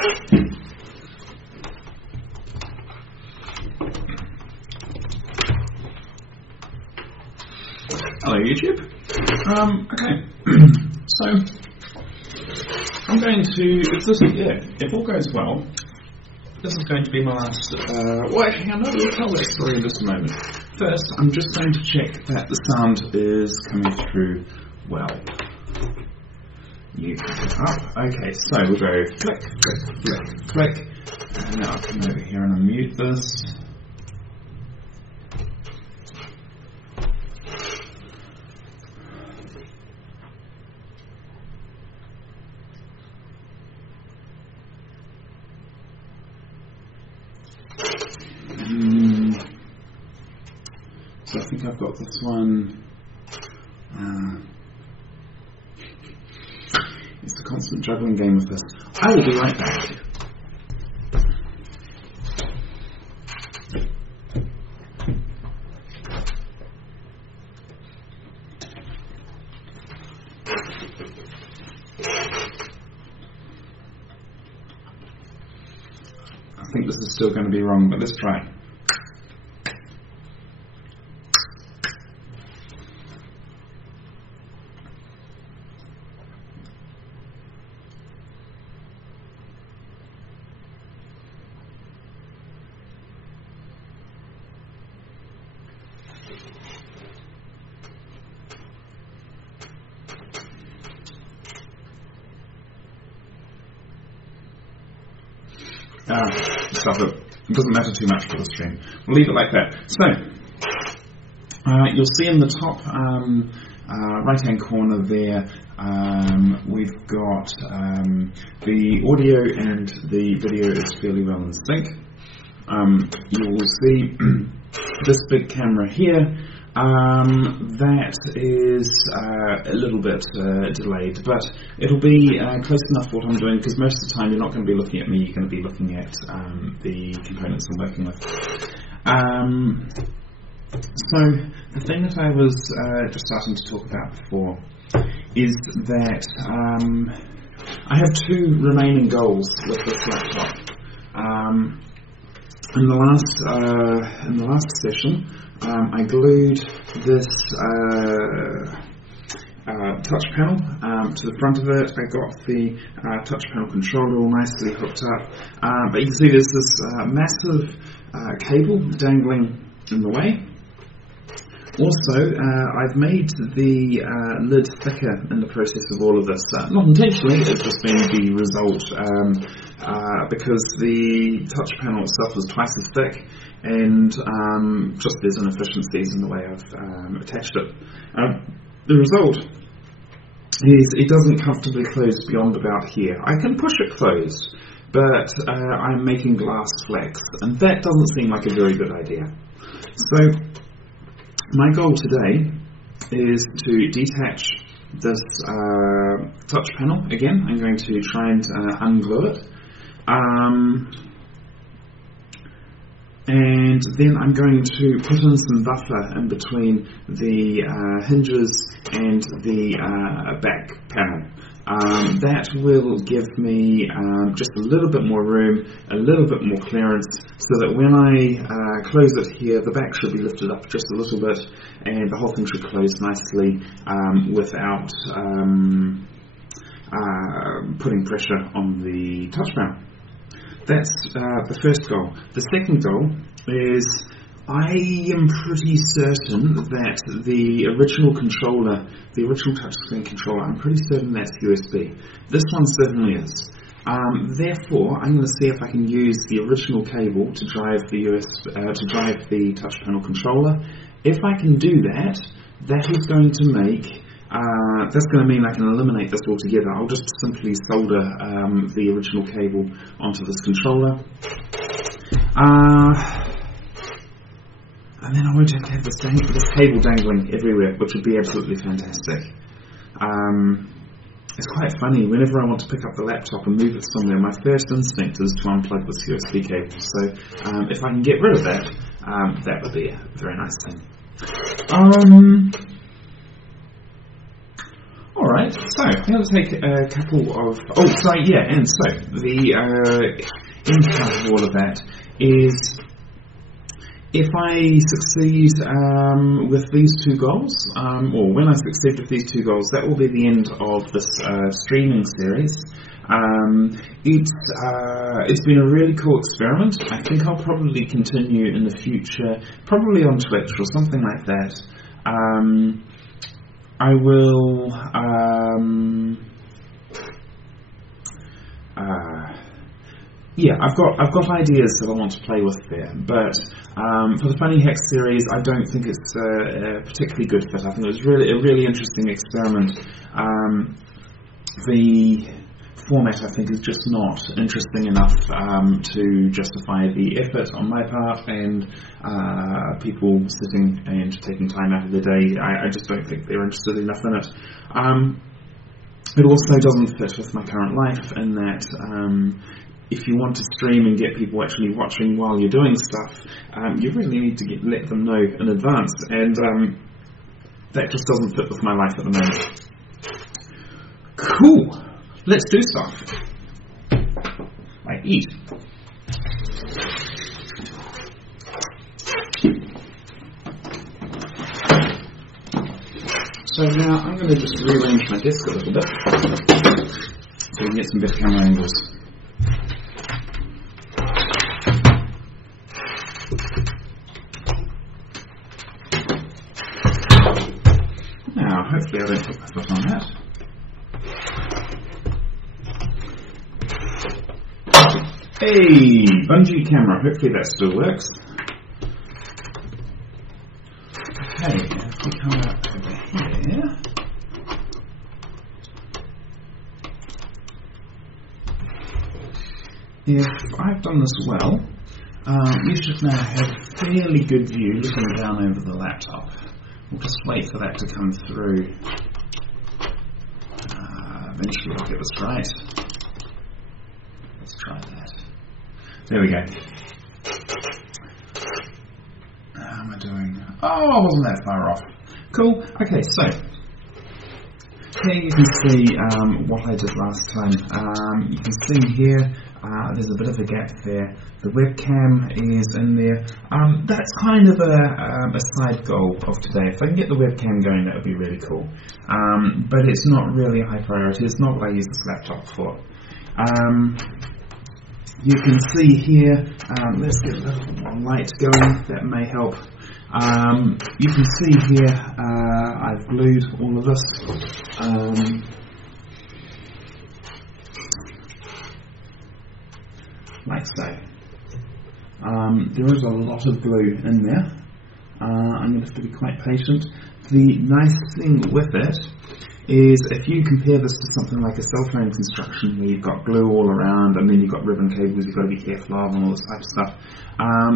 Hello YouTube. Okay, so I'm going to, if all goes well, this is going to be my last, well actually I know we'll tell that story in just a moment. First, I'm just going to check that the sound is coming through well. You pick it up. Okay, so we'll go click, click, click, click, and now I'll come over here and unmute this. So I think I've got this one. It's a constant juggling game with this. I will be right back. I think this is still going to be wrong, but let's try it. Stop it. It doesn't matter too much for the stream. We'll leave it like that. So, you'll see in the top right-hand corner there, we've got the audio and the video is fairly well in sync. You will see this big camera here. That is a little bit delayed, but it'll be close enough what I'm doing, because most of the time you're not going to be looking at me, you're going to be looking at the components I'm working with. So the thing that I was just starting to talk about before is that I have two remaining goals with this laptop. In the last session, I glued this touch panel to the front of it. I got the touch panel controller all nicely hooked up, but you can see there's this massive cable dangling in the way. Also, I've made the lid thicker in the process of all of this. Not intentionally, it's just been the result, because the touch panel itself was twice as thick, and just there's inefficiencies in the way I've attached it. The result is it doesn't comfortably close beyond about here. I can push it closed, but I'm making glass flex, and that doesn't seem like a very good idea. So my goal today is to detach this touch panel. Again, I'm going to try and unglue it. And then I'm going to put in some buffer in between the hinges and the back panel. That will give me just a little bit more room, a little bit more clearance, so that when I close it here, the back should be lifted up just a little bit, and the whole thing should close nicely without putting pressure on the touch panel. That's the first goal. The second goal is I am pretty certain that the original controller, the original touchscreen controller, I'm pretty certain that's USB. This one certainly is. Therefore, I'm going to see if I can use the original cable to drive the touch panel controller. If I can do that, that is going to make that's going to mean I can eliminate this altogether. I'll just simply solder the original cable onto this controller. And then I won't have to have this cable dangling everywhere, which would be absolutely fantastic. It's quite funny, whenever I want to pick up the laptop and move it somewhere, my first instinct is to unplug this USB cable. So if I can get rid of that, that would be a very nice thing. Alright, so I'm going to take a couple of... Oh, sorry, yeah, and so the end part of all of that is if I succeed with these two goals, or when I succeed with these two goals, that will be the end of this streaming series. It's been a really cool experiment. I think I'll probably continue in the future, probably on Twitch or something like that. I will I've got ideas that I want to play with there, but for the FunnyHacks series, I don't think it's a particularly good fit. I think it was really a really interesting experiment. The format, I think, is just not interesting enough to justify the effort on my part and people sitting and taking time out of their day. I just don't think they're interested enough in it. It also doesn't fit with my current life in that if you want to stream and get people actually watching while you're doing stuff, you really need to let them know in advance, and that just doesn't fit with my life at the moment. Cool! Let's do stuff. Like eat. So now I'm going to just rearrange my desk a little bit so we can get some better camera angles. Now, hopefully I don't put my foot on that. Hey, bungee camera, hopefully that still works. Okay, if we come up over here. If I've done this well, you should now have a fairly good view looking down over the laptop. We'll just wait for that to come through. Eventually I'll get this right. Let's try that. There we go. How am I doing? Oh, I wasn't that far off. Cool. Okay, so here you can see what I did last time. You can see here there's a bit of a gap there. The webcam is in there. That's kind of a side goal of today. If I can get the webcam going, that would be really cool. But it's not really a high priority. It's not what I use this laptop for. You can see here, let's get a little more light going, that may help. You can see here, I've glued all of this. Like so. There is a lot of glue in there. I'm going to have to be quite patient. The nice thing with it is if you compare this to something like a cell phone construction where you've got glue all around and then you've got ribbon cables you've got to be careful of and all this type of stuff.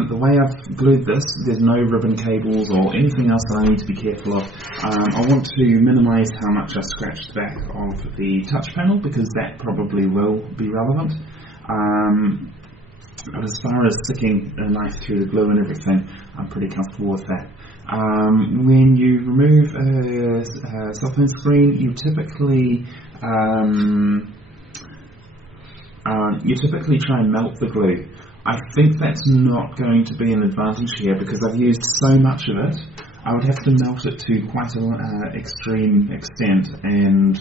The way I've glued this, there's no ribbon cables or anything else that I need to be careful of. I want to minimise how much I scratch the back of the touch panel because that probably will be relevant. But as far as sticking a knife through the glue and everything, I'm pretty comfortable with that. When you remove a cell phone screen, you typically try and melt the glue. I think that's not going to be an advantage here because I've used so much of it. I would have to melt it to quite an extreme extent, and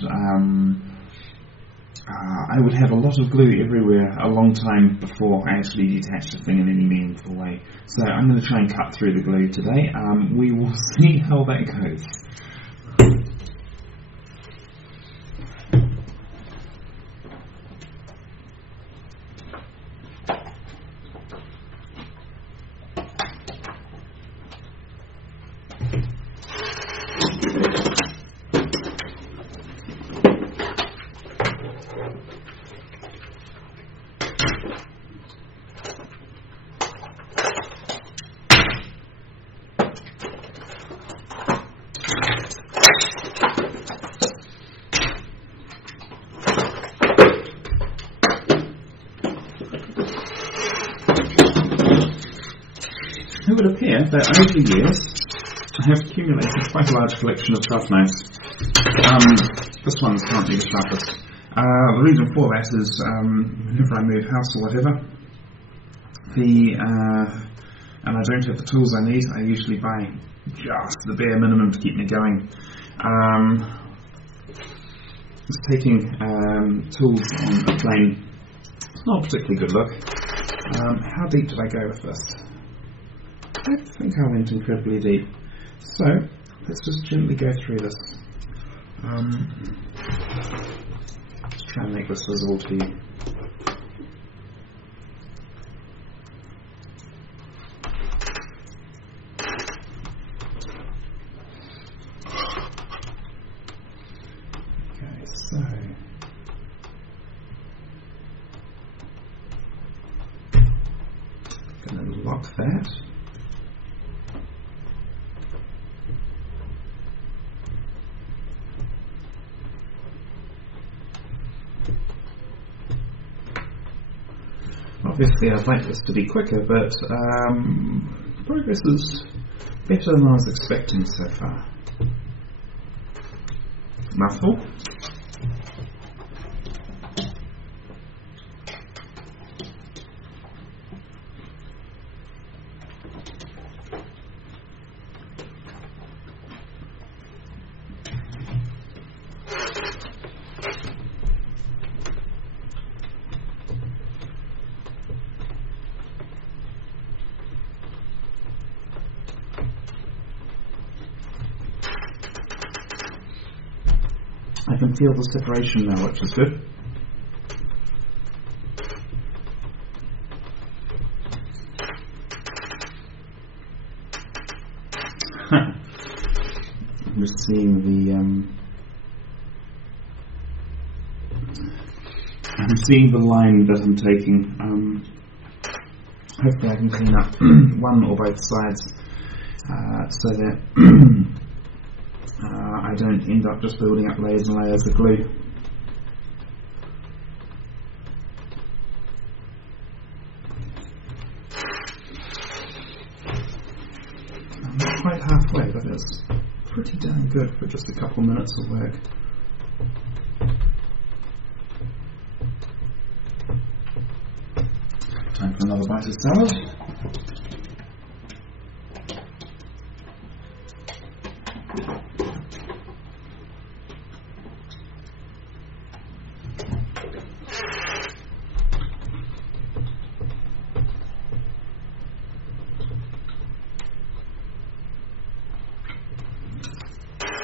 I would have a lot of glue everywhere a long time before I actually detach the thing in any meaningful way. So I'm going to try and cut through the glue today. We will see how that goes. It would appear that over the years I have accumulated quite a large collection of craft knives. This one's currently the sharpest. The reason for that is whenever I move house or whatever, and I don't have the tools I need, I usually buy just the bare minimum to keep me going. Just taking tools on a plane, it's not a particularly good look. How deep did I go with this? I think I went incredibly deep. So, let's just gently go through this. Let's try and make this visible to you. Okay, so I'm going to lock that. Obviously I'd like this to be quicker, but progress is better than I was expecting so far. Mouthful. I can feel the separation now, which is good. I'm just seeing the line that I'm taking. Hopefully I can clean up one or both sides so that I don't end up just building up layers and layers of glue. I'm not quite halfway, but it's pretty damn good for just a couple minutes of work. Time for another bite of salad.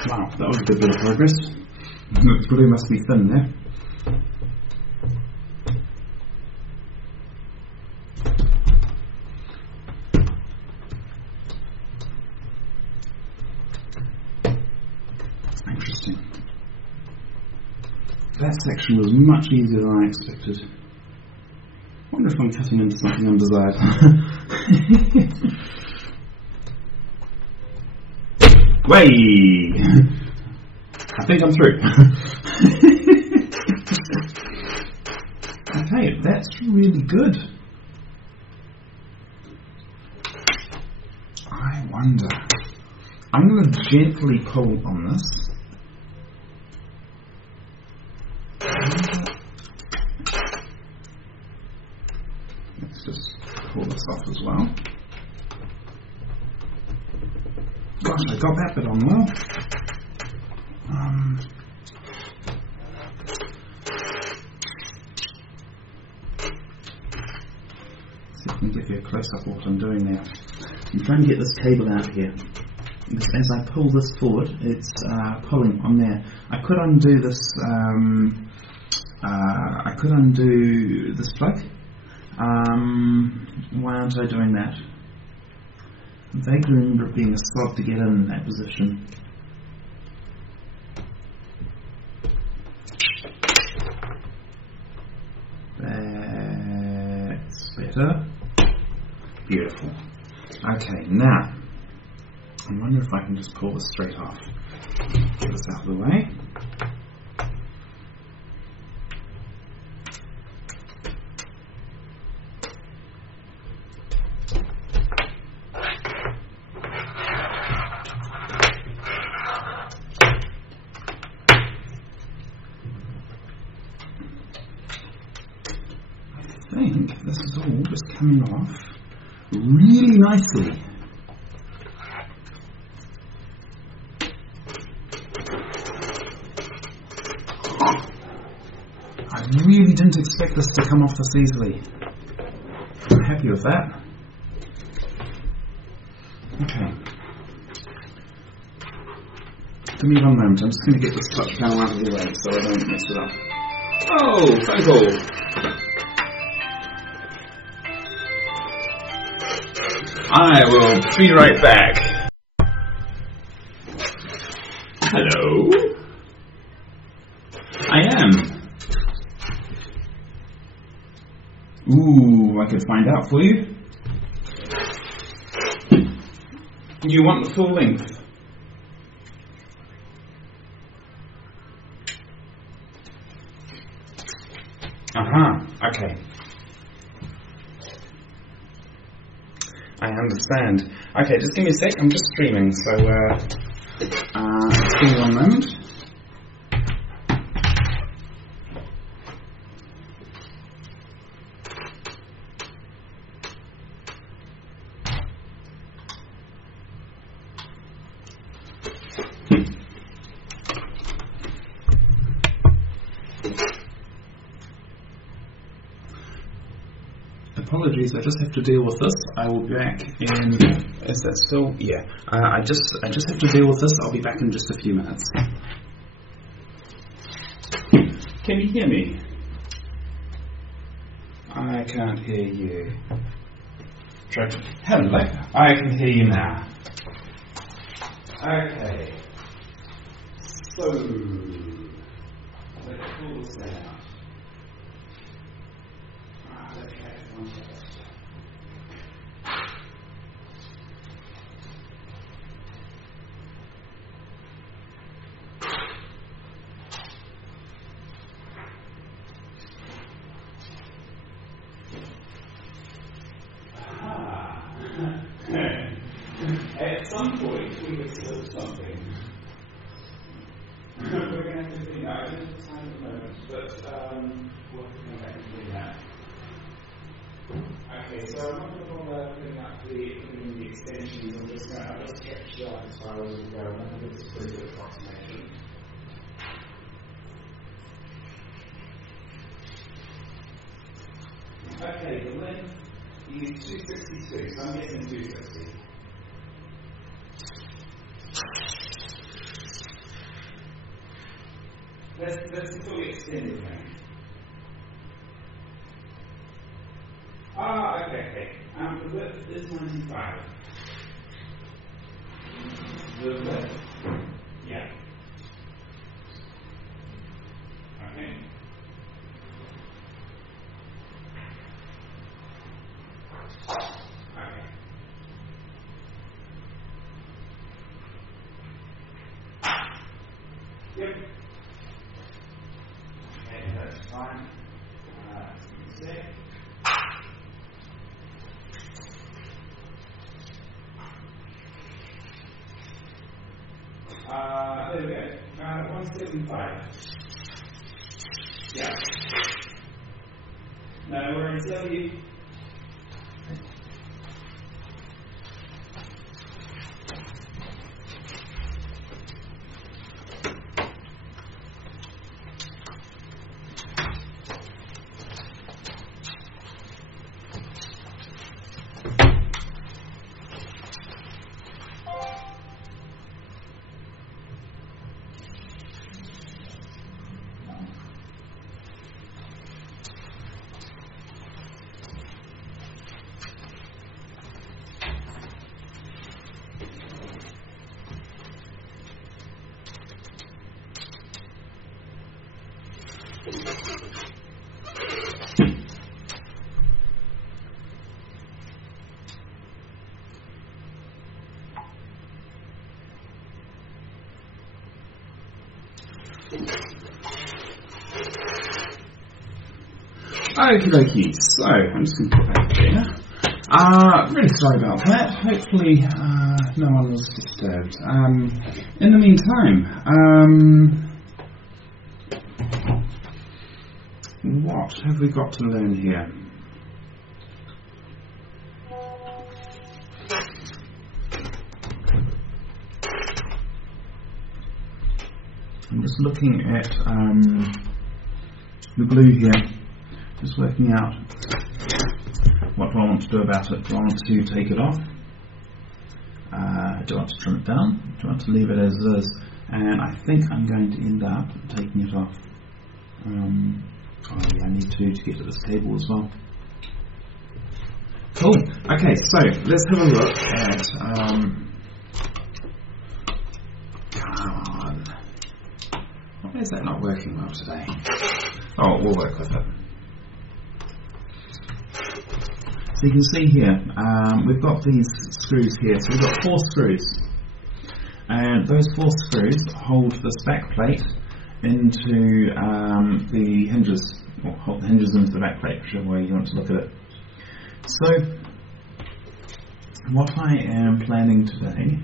Wow, that was a good bit of progress. The glue must be thin there. Interesting. That section was much easier than I expected. I wonder if I'm cutting into something undesired. Way! I think I'm through. Okay, that's really good. I wonder. I'm going to gently pull on this. Let's just pull this off as well. Gosh, I got that bit on well. See if I can give you a close-up of what I'm doing there. I'm trying to get this cable out here. As I pull this forward, it's pulling on there. I could undo this. I could undo this plug. Why aren't I doing that? I vaguely remember it being a slog to get in that position. That's better. Beautiful. Okay, now I wonder if I can just pull this straight off. Get this out of the way. think this is all just coming off really nicely. I really didn't expect this to come off this easily. I'm happy with that. Okay. Give me 1 moment, I'm just going to get this touch panel out of the way so I don't mess it up. Oh, phone call! I will be right back. Hello? I am. Ooh, I could find out for you. You want the full length? Okay. I understand. Okay, just give me a sec, I'm just streaming, so just give me 1 moment. Apologies, I just have to deal with this. I will be back in... Is that still... Yeah. I just have to deal with this. I'll be back in just a few minutes. Can you hear me? I can't hear you. Hello. I can hear you now. Okay. So... let's pull this out. At some point, we would slip something. We're going to have to think out at the time at the moment, but we'll have to come back and do that. Okay, so I'm not going to bother putting up the extensions. I'm just going to stretch it out as far as we go. I'm going to do this pretty good approximation. Okay, the length is 262, so I'm guessing 260. That's the fully extended length. Okay. The width is 95. The width? Yeah. Okay. Yep. Okay, that's fine. There we go. 175. Yeah. No, we're in 70. Okie dokie, so I'm just going to put that there. Really sorry about that. Hopefully no one was disturbed. In the meantime, what have we got to learn here? I'm just looking at the glue here, just working out what do I want to do about it. Do I want to take it off? Do I want to trim it down? Do I want to leave it as is? And I think I'm going to end up taking it off. I need to get to this cable as well. Cool. Okay, so let's have a look at come on. Why is that not working well today? Oh, we'll work with it. So you can see here, we've got these screws here. So we've got 4 screws. And those 4 screws hold this back plate into the hinges, or hold the hinges into the back plate, whichever way you want to look at it. So, what I am planning today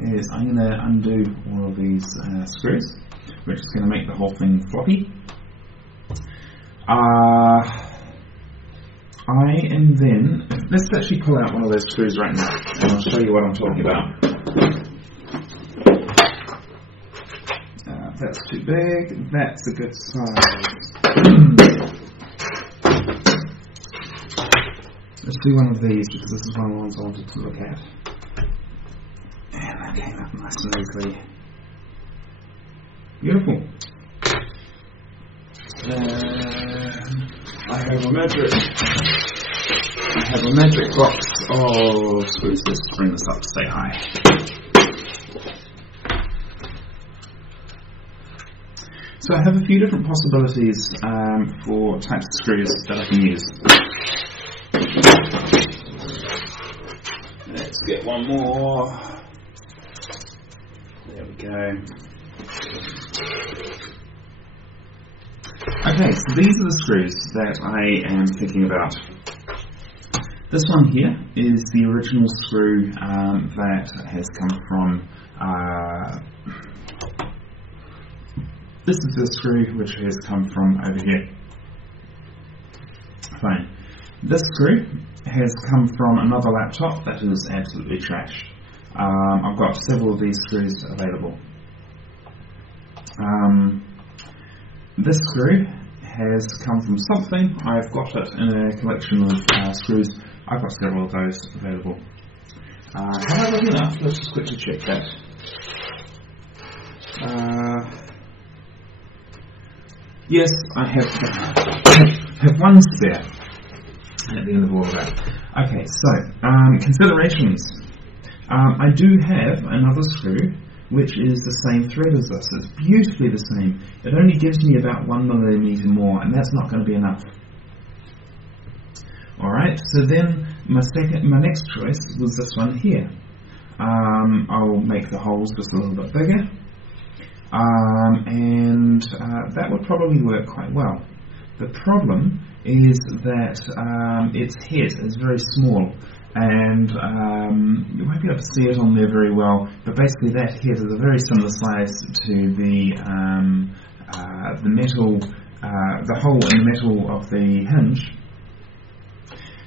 is I'm going to undo all of these screws, which is going to make the whole thing floppy. I am then, let's actually pull out one of those screws right now, and I'll show you what I'm talking about. That's too big, that's a good size. Let's do one of these, because this is one of the ones I wanted to look at. And that came up nice and easily. Beautiful. I have a magic box of screws. Let's bring this up to say hi. So I have a few different possibilities for types of screws that I can use. Let's get one more. There we go. Okay, so these are the screws that I am thinking about. This one here is the original screw that has come from. This is the screw which has come from over here. Fine. This screw has come from another laptop that is absolutely trashed. I've got several of these screws available. This screw has come from something. I've got it in a collection of screws. I've got several of those available. Have I got enough? Let's just quickly check that. Yes, I have one spare at the end of all of that. Okay, so considerations. I do have another screw which is the same thread as this. It's beautifully the same. It only gives me about 1 millimeter more, and that's not going to be enough. Alright, so then my next choice was this one here. I'll make the holes just a little bit bigger, and that would probably work quite well. The problem is that its head is very small, and you won't be able to see it on there very well, but basically that head is a very similar size to the metal, the hole in the metal of the hinge.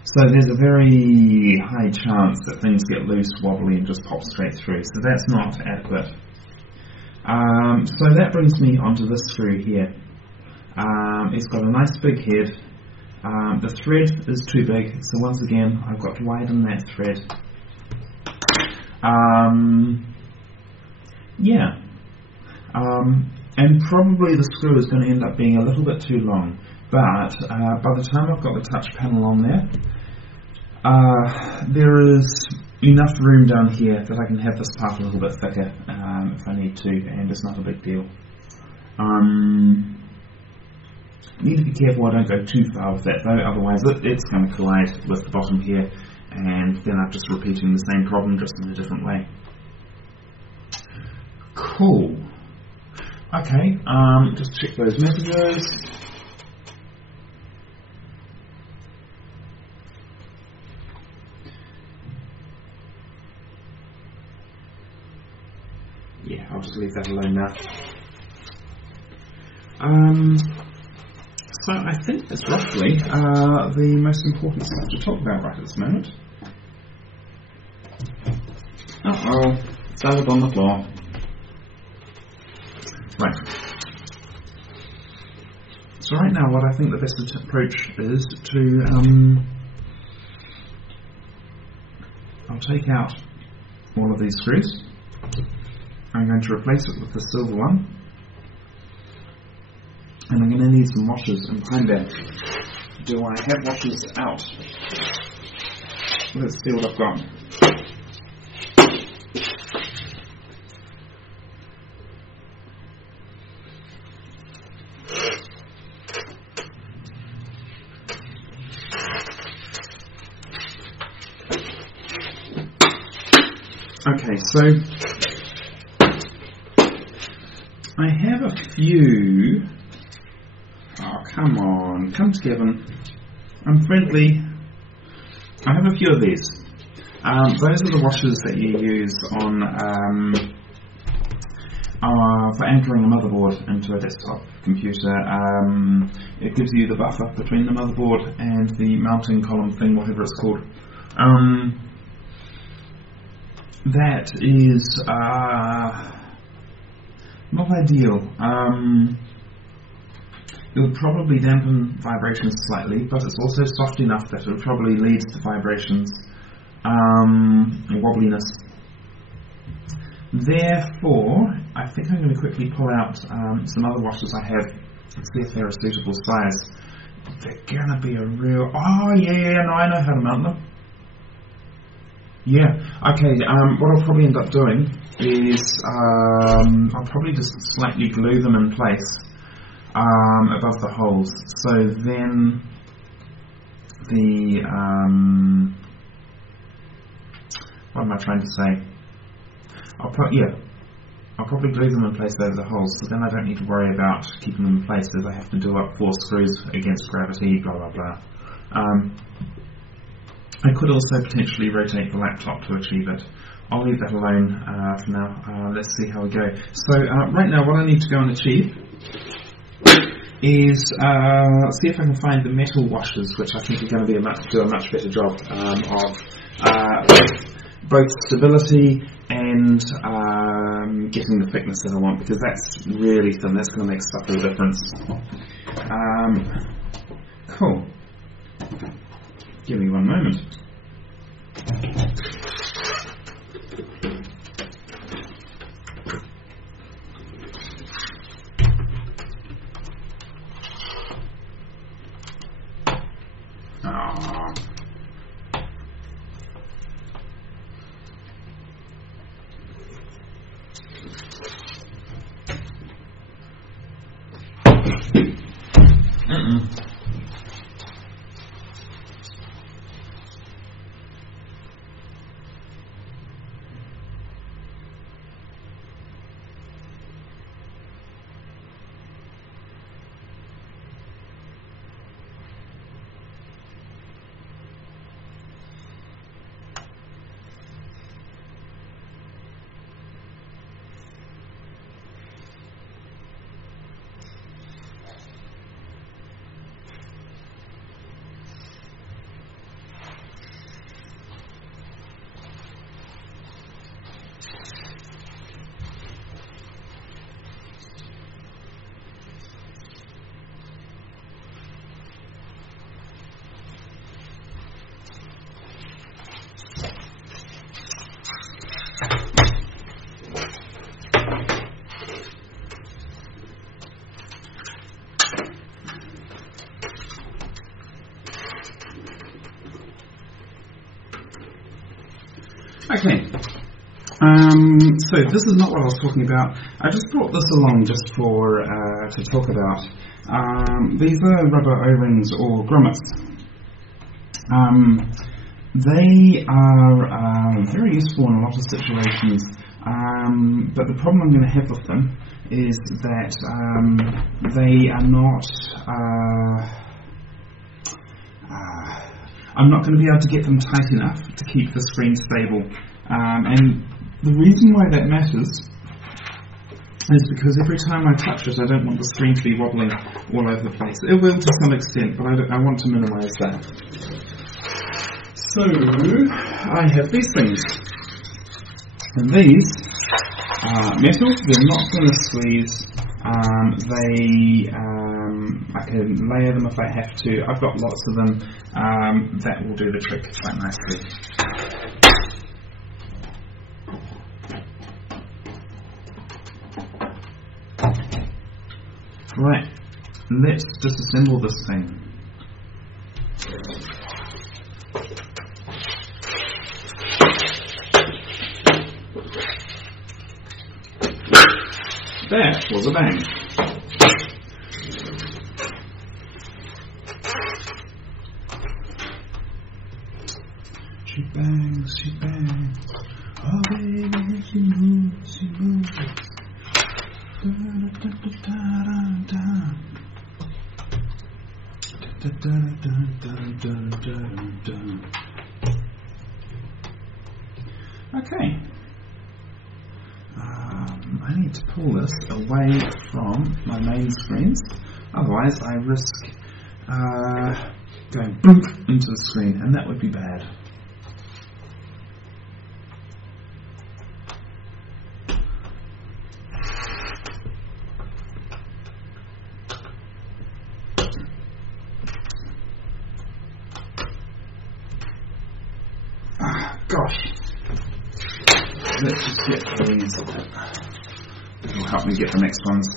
So there's a very high chance that things get loose, wobbly, and just pop straight through, so that's not adequate. So that brings me onto this screw here. It's got a nice big head. The thread is too big, so once again I've got to widen that thread. And probably the screw is going to end up being a little bit too long, but by the time I've got the touch panel on there is enough room down here that I can have this part a little bit thicker if I need to, and it's not a big deal. Need to be careful I don't go too far with that though, otherwise it's going to collide with the bottom here, and then I'm just repeating the same problem just in a different way. Cool. Okay, just check those messages. Yeah, I'll just leave that alone now. So I think that's roughly the most important stuff to talk about right at this moment. Uh-oh, it's over on the floor. Right. So right now what I think the best approach is to, I'll take out all of these screws. I'm going to replace it with the silver one. And I'm going to need some washers, and behind that, do I have washers out? Let's see what I've got. Okay, so I have a few. Oh, come on, come together. I'm friendly. I have a few of these. Those are the washers that you use on for anchoring a motherboard into a desktop computer. It gives you the buffer between the motherboard and the mounting column thing, whatever it's called. That is not ideal. It would probably dampen vibrations slightly, but it's also soft enough that it would probably lead to vibrations and wobbliness. Therefore, I think I'm going to quickly pull out some other washers I have and see if they're a suitable size. They're going to be a real... Oh, yeah, no, I know how to mount them. Yeah, okay, what I'll probably end up doing is I'll probably just slightly glue them in place above the holes. So then the, what am I trying to say? I'll probably glue them in place over the holes, so then I don't need to worry about keeping them in place as I have to do up 4 screws against gravity, blah blah blah. I could also potentially rotate the laptop to achieve it. I'll leave that alone for now. Let's see how we go. So right now what I need to go and achieve is see if I can find the metal washers, which I think are going to be do a much better job of both stability and getting the thickness that I want, because that's really thin. That's going to make stuff all difference. Cool. Give me one moment. Okay, so this is not what I was talking about. I just brought this along just for to talk about. These are rubber O-rings or grommets. They are very useful in a lot of situations, but the problem I'm going to have with them is that they are not... I'm not going to be able to get them tight enough to keep the screen stable. And the reason why that matters is because every time I touch it, I don't want the screen to be wobbling all over the place. It will to some extent, but I want to minimize that. So, I have these things. And these are metal, they're not going to squeeze. They I can layer them if I have to. I've got lots of them. That will do the trick quite nicely. Right, let's disassemble this thing. That was a bang. She bangs, she bangs. Oh baby, she moves, she moves. Da, da, da, da, da, da. Da, da, da, da, da. Okay. I need to pull this away from my main screens, otherwise I risk going boom into the screen, and that would be bad. Gosh. Let's just get these. This will help me get the next ones.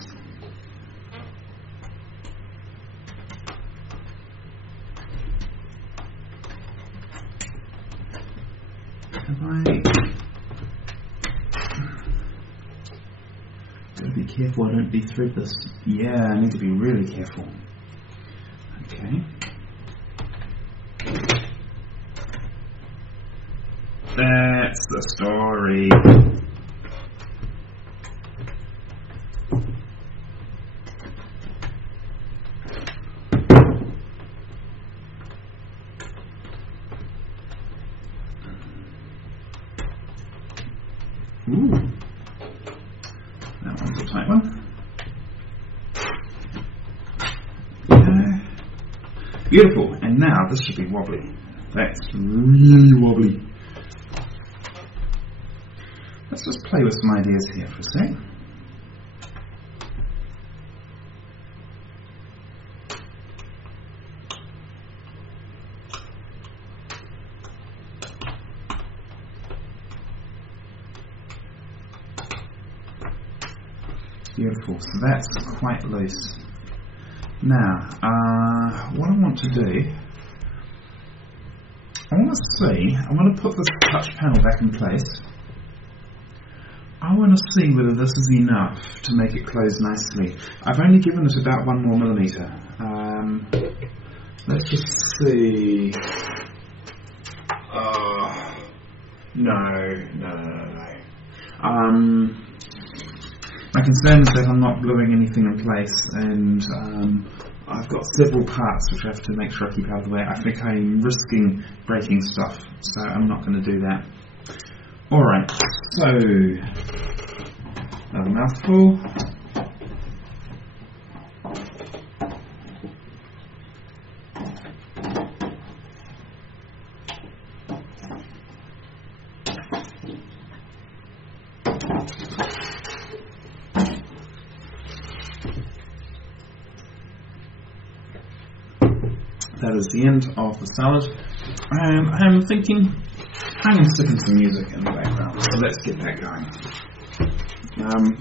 Gotta be careful I don't de-thread this. Yeah, I need to be really careful. Okay. That's the story. Ooh. That one's a tight one. Beautiful. And now this should be wobbly. That's really wobbly. Let's just play with some ideas here for a sec. Beautiful, so that's quite loose. Now, what I want to do, I want to put this touch panel back in place. I want to see whether this is enough to make it close nicely. I've only given it about 1 more millimetre. Let's just see. No. My concern is that I'm not gluing anything in place, and I've got several parts which I have to make sure I keep out of the way. I think I'm risking breaking stuff, so I'm not going to do that. Alright, so another mouthful. That is the end of the salad. I'm thinking I'm going to stick in some music in the background, so let's get that going.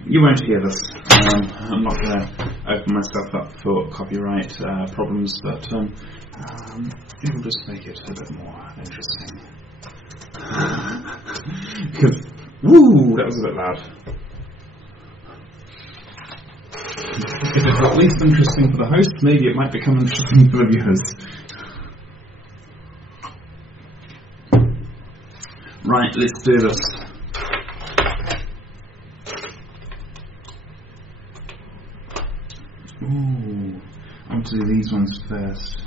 You won't hear this. I'm not going to open myself up for copyright problems, but it'll just make it a bit more interesting. Woo, that was a bit loud. If it's at least interesting for the host, maybe it might become interesting for the viewers. Right, let's do this. Ooh, I want to do these ones first.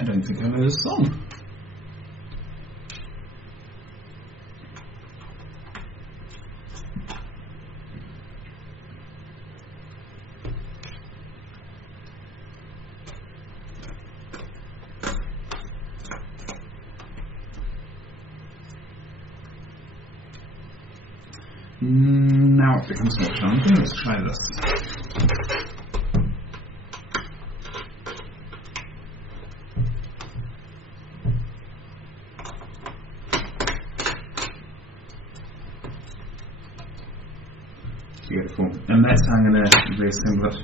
I don't think I know this song. Now it becomes more challenging. Let's try this. Beautiful. And that's how I'm going to reassemble it.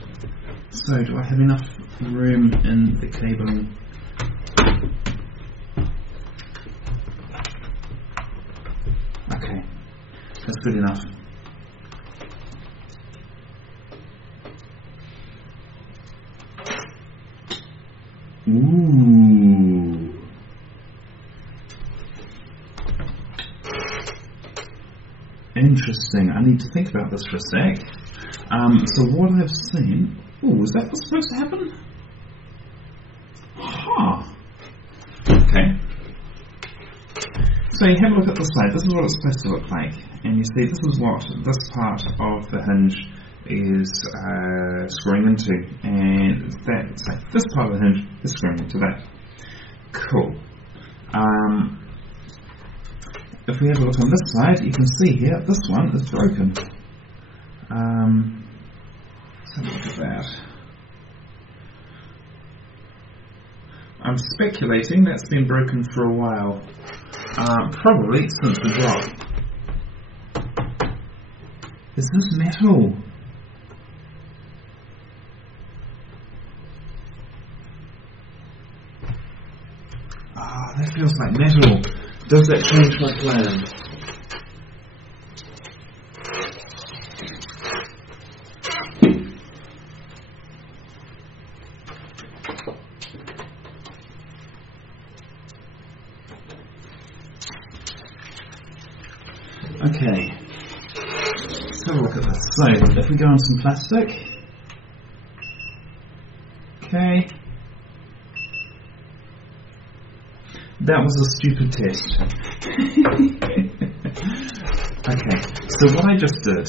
So, do I have enough room in the cabling? Okay, that's good enough. Ooh. Interesting. I need to think about this for a sec. So what I've seen... Ooh, is that what's supposed to happen? Huh. Okay. So you have a look at this side. This is what it's supposed to look like. And you see this is what this part of the hinge is screwing into. And that, so this part of the hinge is screwing into that. Cool. If we have a look on this side, you can see here, this one is broken. Let's have a look at that. I'm speculating that's been broken for a while. Probably since the drop. Is this metal? That feels like metal. Does that change my plan? Okay, let's have a look at this. So, if we go on some plastic, okay, that was a stupid test. Okay, so what I just did,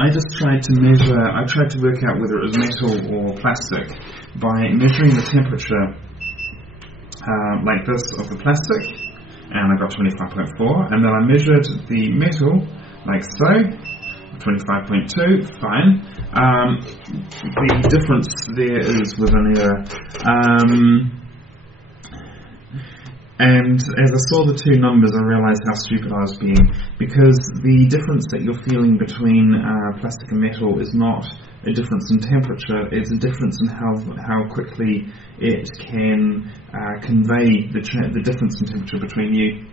I just tried to measure, I tried to work out whether it was metal or plastic by measuring the temperature like this of the plastic, and I got 25.4, and then I measured the metal like so, 25.2, fine. The difference there is with an error. And as I saw the two numbers, I realised how stupid I was being, because the difference that you're feeling between plastic and metal is not a difference in temperature, it's a difference in how quickly it can convey the difference in temperature between you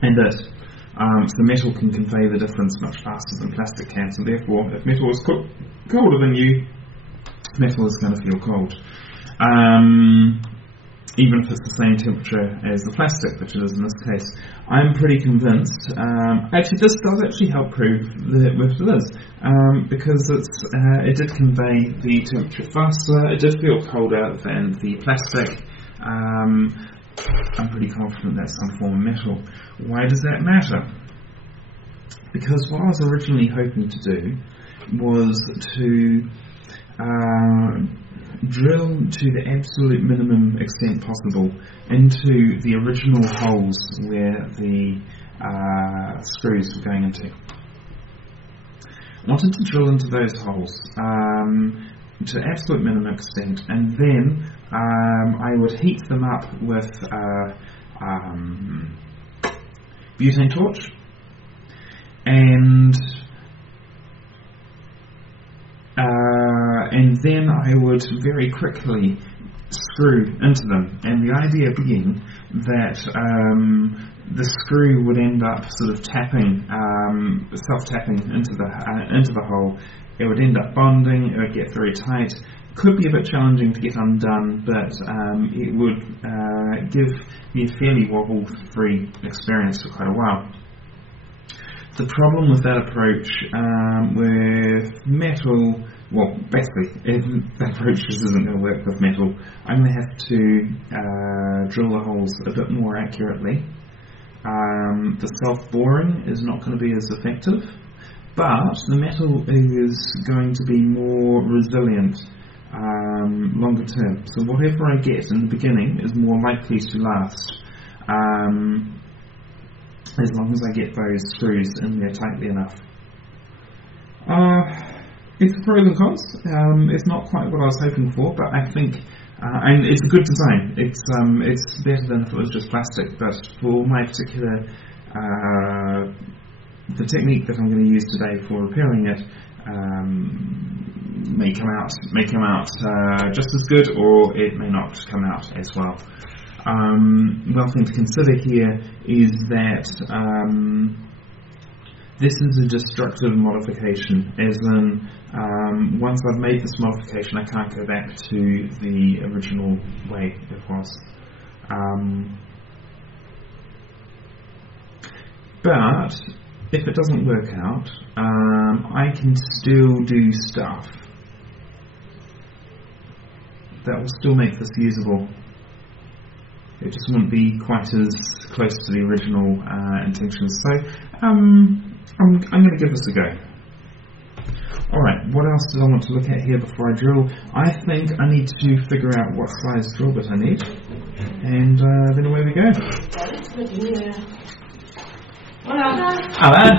and it. So metal can convey the difference much faster than plastic can, so therefore if metal is colder than you, metal is going to feel cold. Even if it's the same temperature as the plastic, which it is in this case. I'm pretty convinced, actually this does actually help prove that it is, because it did convey the temperature faster, it did feel colder than the plastic. I'm pretty confident that's some form of metal. Why does that matter? Because what I was originally hoping to do was to drill to the absolute minimum extent possible into the original holes where the screws were going into. I wanted to drill into those holes to absolute minimum extent, and then I would heat them up with butane torch, and then I would very quickly screw into them, and the idea being that the screw would end up sort of tapping, self-tapping into the hole. It would end up bonding, it would get very tight. Could be a bit challenging to get undone, but it would give me a fairly wobble-free experience for quite a while. The problem with that approach with metal, well, basically, if that approach just isn't going to work with metal, I'm going to have to drill the holes a bit more accurately. The self-boring is not going to be as effective, but the metal is going to be more resilient longer term. So whatever I get in the beginning is more likely to last. as long as I get those screws in there tightly enough. It's pros and cons. It's not quite what I was hoping for, but I think, and it's a good design. It's better than if it was just plastic. But for my particular, the technique that I'm going to use today for repairing it, may come out just as good, or it may not come out as well. One thing to consider here is that this is a destructive modification, as in once I've made this modification I can't go back to the original way it was. But if it doesn't work out, I can still do stuff that will still make this usable. It just wouldn't be quite as close to the original intentions. So I'm going to give this a go. Alright, what else did I want to look at here before I drill? I think I need to figure out what size drill bit I need, and then away we go. Hello.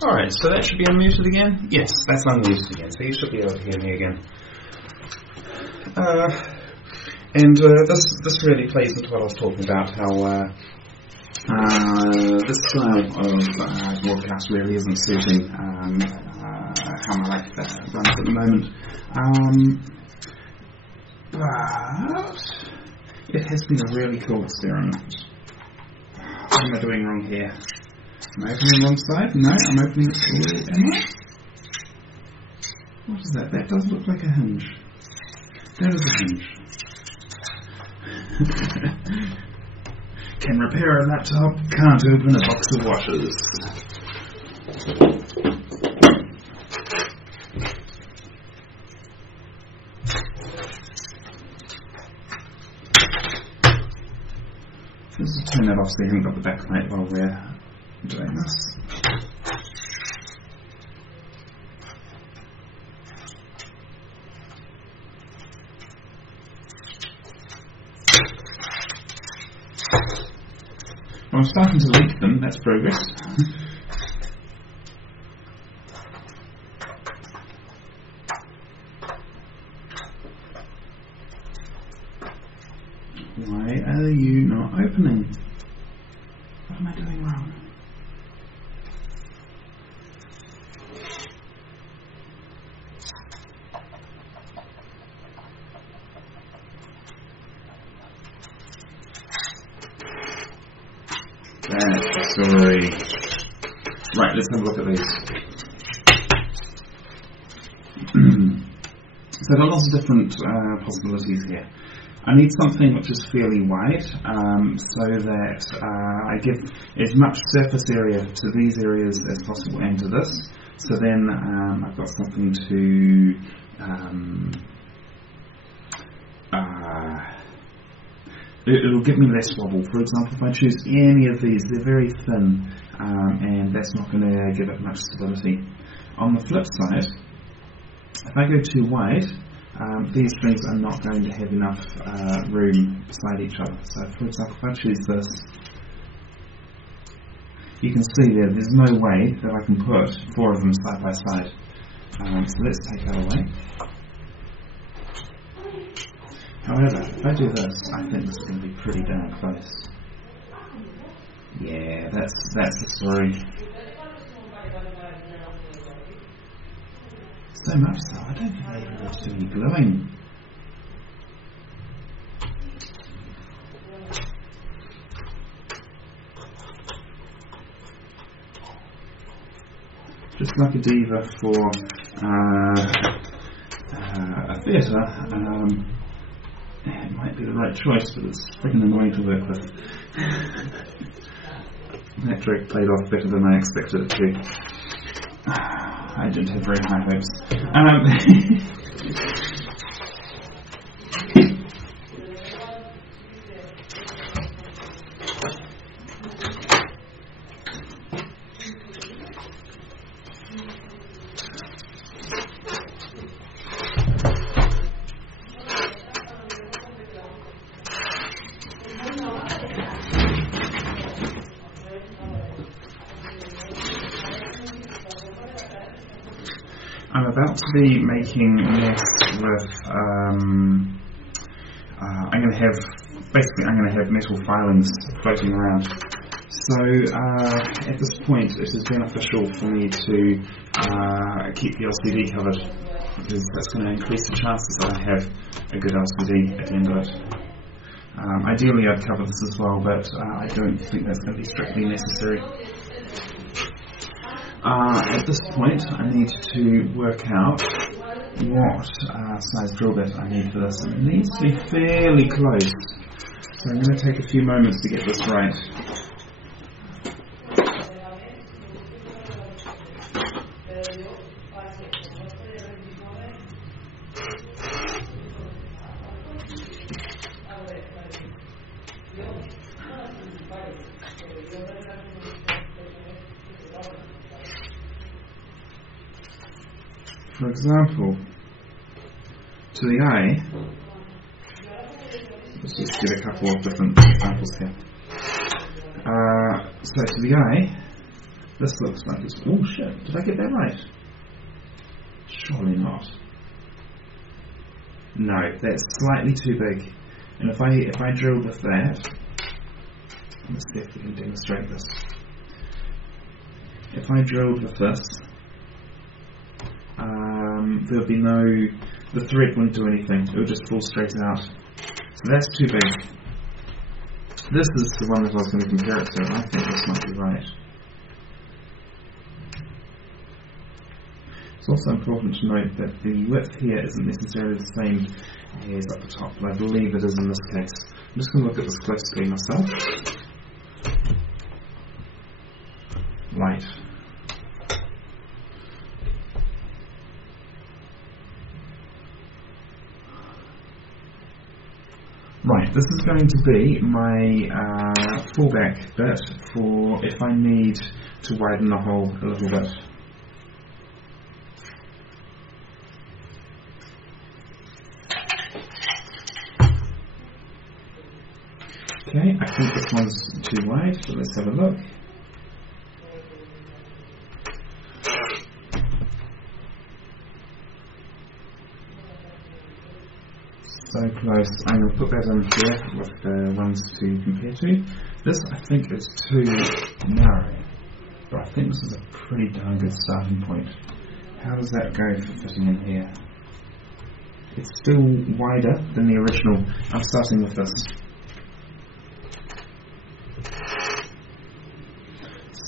Alright, so that should be unmuted again? Yes, that's unmuted again, so you should be able to hear me again. This really plays into what I was talking about, how this style of broadcast really isn't suiting how my life runs at the moment. But it has been a really cool experiment. What am I doing wrong here? Am I opening the wrong side? No, I'm opening it. Am I? What is that? That does look like a hinge. That is a hinge. Can repair a laptop, can't open a box of washers. Let's turn that off so you haven't got the backlight while we're doing this. I'm starting to leak them, that's progress. Why are you not opening? What am I doing wrong? That's the story. Right, let's have a look at these. So there are lots of different possibilities here. I need something which is fairly wide, so that I give as much surface area to these areas as possible and to this. So then I've got something to it'll give me less wobble. For example, if I choose any of these, they're very thin, and that's not going to give it much stability. On the flip side, if I go too wide, these strings are not going to have enough room beside each other. So, for example, if I choose this, you can see there's no way that I can put four of them side by side. So let's take that away. However, if I do this, I think this is going to be pretty darn close. Yeah, that's the story. So much so, I don't think they even have to do any gluing. Just like a diva for a theatre, it might be the right choice, but it's freaking annoying to work with. That trick played off better than I expected it to. I didn't have very high hopes. I'm about to be making nests with, I'm going to have metal filings floating around. So at this point it is beneficial for me to keep the LCD covered, because that's going to increase the chances that I have a good LCD at the end of it. Ideally I'd cover this as well, but I don't think that's going to be strictly necessary. At this point, I need to work out what size drill bit I need for this, and it needs to be fairly close. So I'm going to take a few moments to get this right. For example, to the eye, let's just get a couple of different examples here. So to the eye, this looks like it's, oh shit, did I get that right? Surely not. No, that's slightly too big. And if I drill with that, let's see if we can demonstrate this. If I drilled with this, there'll be the thread wouldn't do anything, it would just fall straight out. So that's too big. This is the one that I was going to compare it to, and I think this might be right. It's also important to note that the width here isn't necessarily the same as up the top, but I believe it is in this case. I'm just going to look at this closely myself. Right. Right, this is going to be my fallback bit for if I need to widen the hole a little bit. Okay, I think this one's too wide, so let's have a look. So close. I'm going to put that in here with the ones to compare to. This I think is too narrow, but I think this is a pretty darn good starting point. How does that go for fitting in here? It's still wider than the original. I'm starting with this.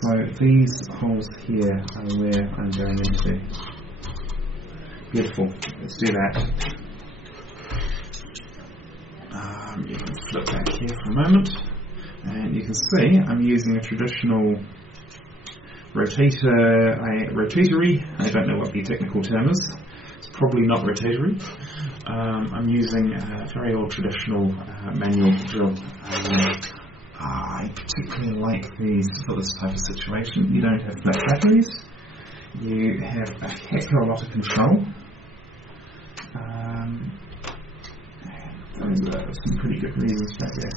So these holes here are where I'm going into. Beautiful. Let's do that. You can flip back here for a moment, and you can see I'm using a traditional rotatory. I don't know what the technical term is. It's probably not rotatory. I'm using a very old traditional manual drill. I particularly like these for this type of situation. You don't have flat batteries. You have a heck of a lot of control. Those are some pretty good reasons back there.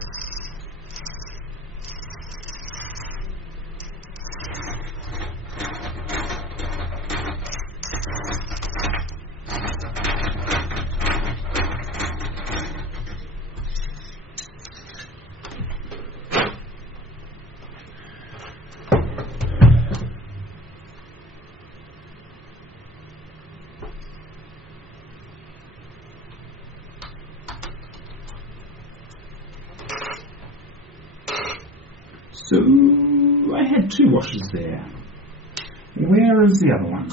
So I had 2 washers there. Where is the other one?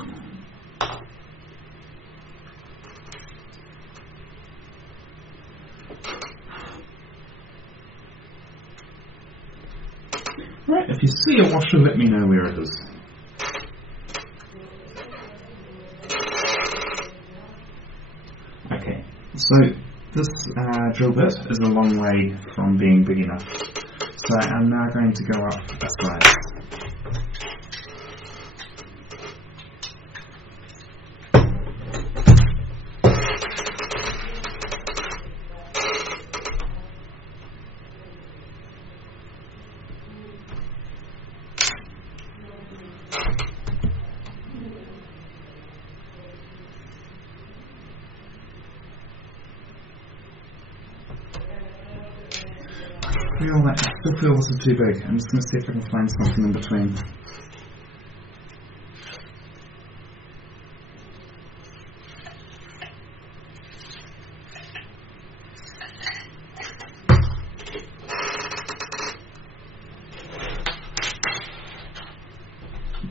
Right, if you see a washer, let me know where it is. Okay, so this drill bit is a long way from being big enough. So I'm now going to go up a size. I still feel this is too big. I'm just going to see if I can find something in between.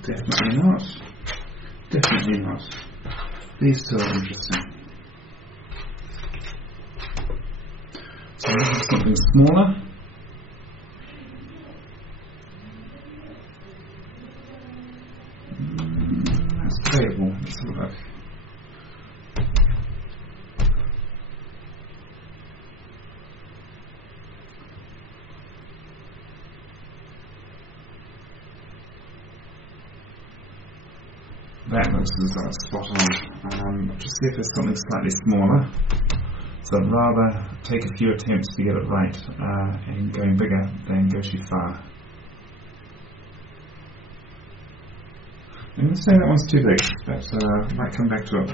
Definitely not. Definitely not. These two are interesting. So this is something smaller. Table. Let's have a look. That looks as though it's spot on. Just see if there's something slightly smaller. So I'd rather take a few attempts to get it right and going bigger than go too far. I'm going to say that one's too big, but I might come back to it.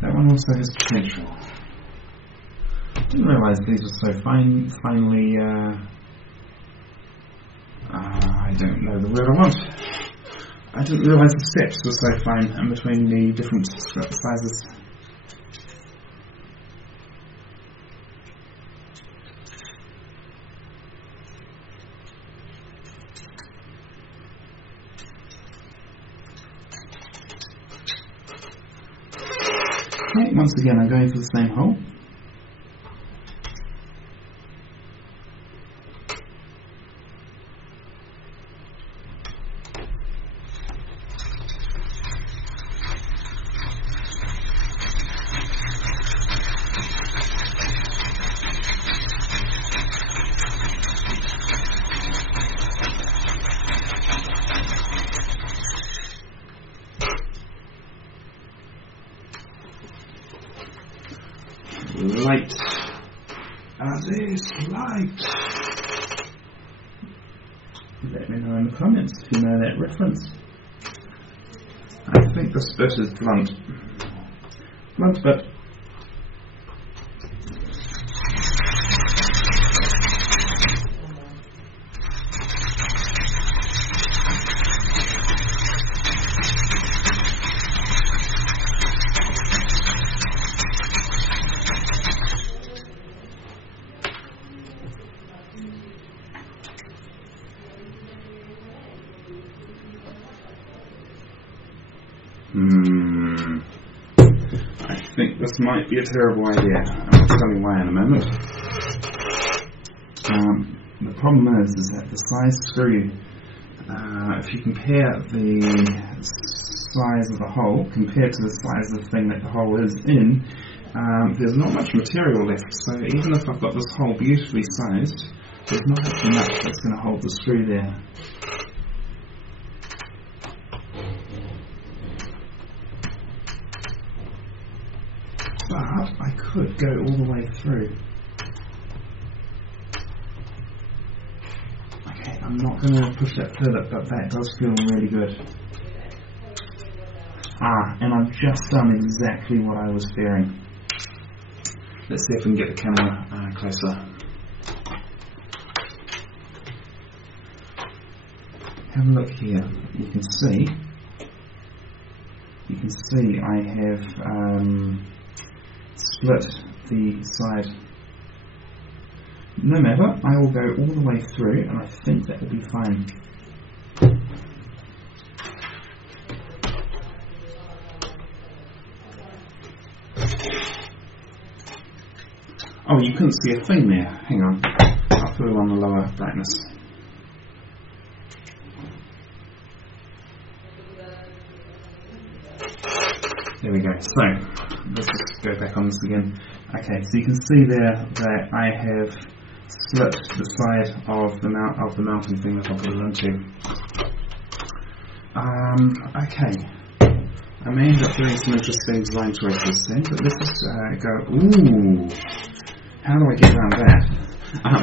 That one also has potential. Didn't realise these were so finely. I don't know the word I want. I didn't realise the steps were so fine in between the different sizes. Okay, once again I'm going for the same hole. Light as is light. Let me know in the comments if you know that reference. I think this bit is blunt. Blunt bit. I think this might be a terrible idea. I'll tell you why in a moment. The problem is that the size screw, if you compare the size of the hole compared to the size of the thing that the hole is in, there's not much material left. So even if I've got this hole beautifully sized, there's not actually much that's going to hold the screw there. But I could go all the way through. Okay, I'm not going to push that further, but that does feel really good. And I've just done exactly what I was fearing. Let's see if we can get the camera closer. have a look here. You can see I have split the side. No matter, I will go all the way through, and I think that will be fine. Oh, you couldn't see a thing there. Hang on. I'll put it on the lower brightness. There we go. So, let's just go back on this again. Okay, so you can see there that I have split the side of the mounting thing that I'll put it into. Okay. I may end up doing some interesting design choices then, but let's just go, ooh, how do I get around that?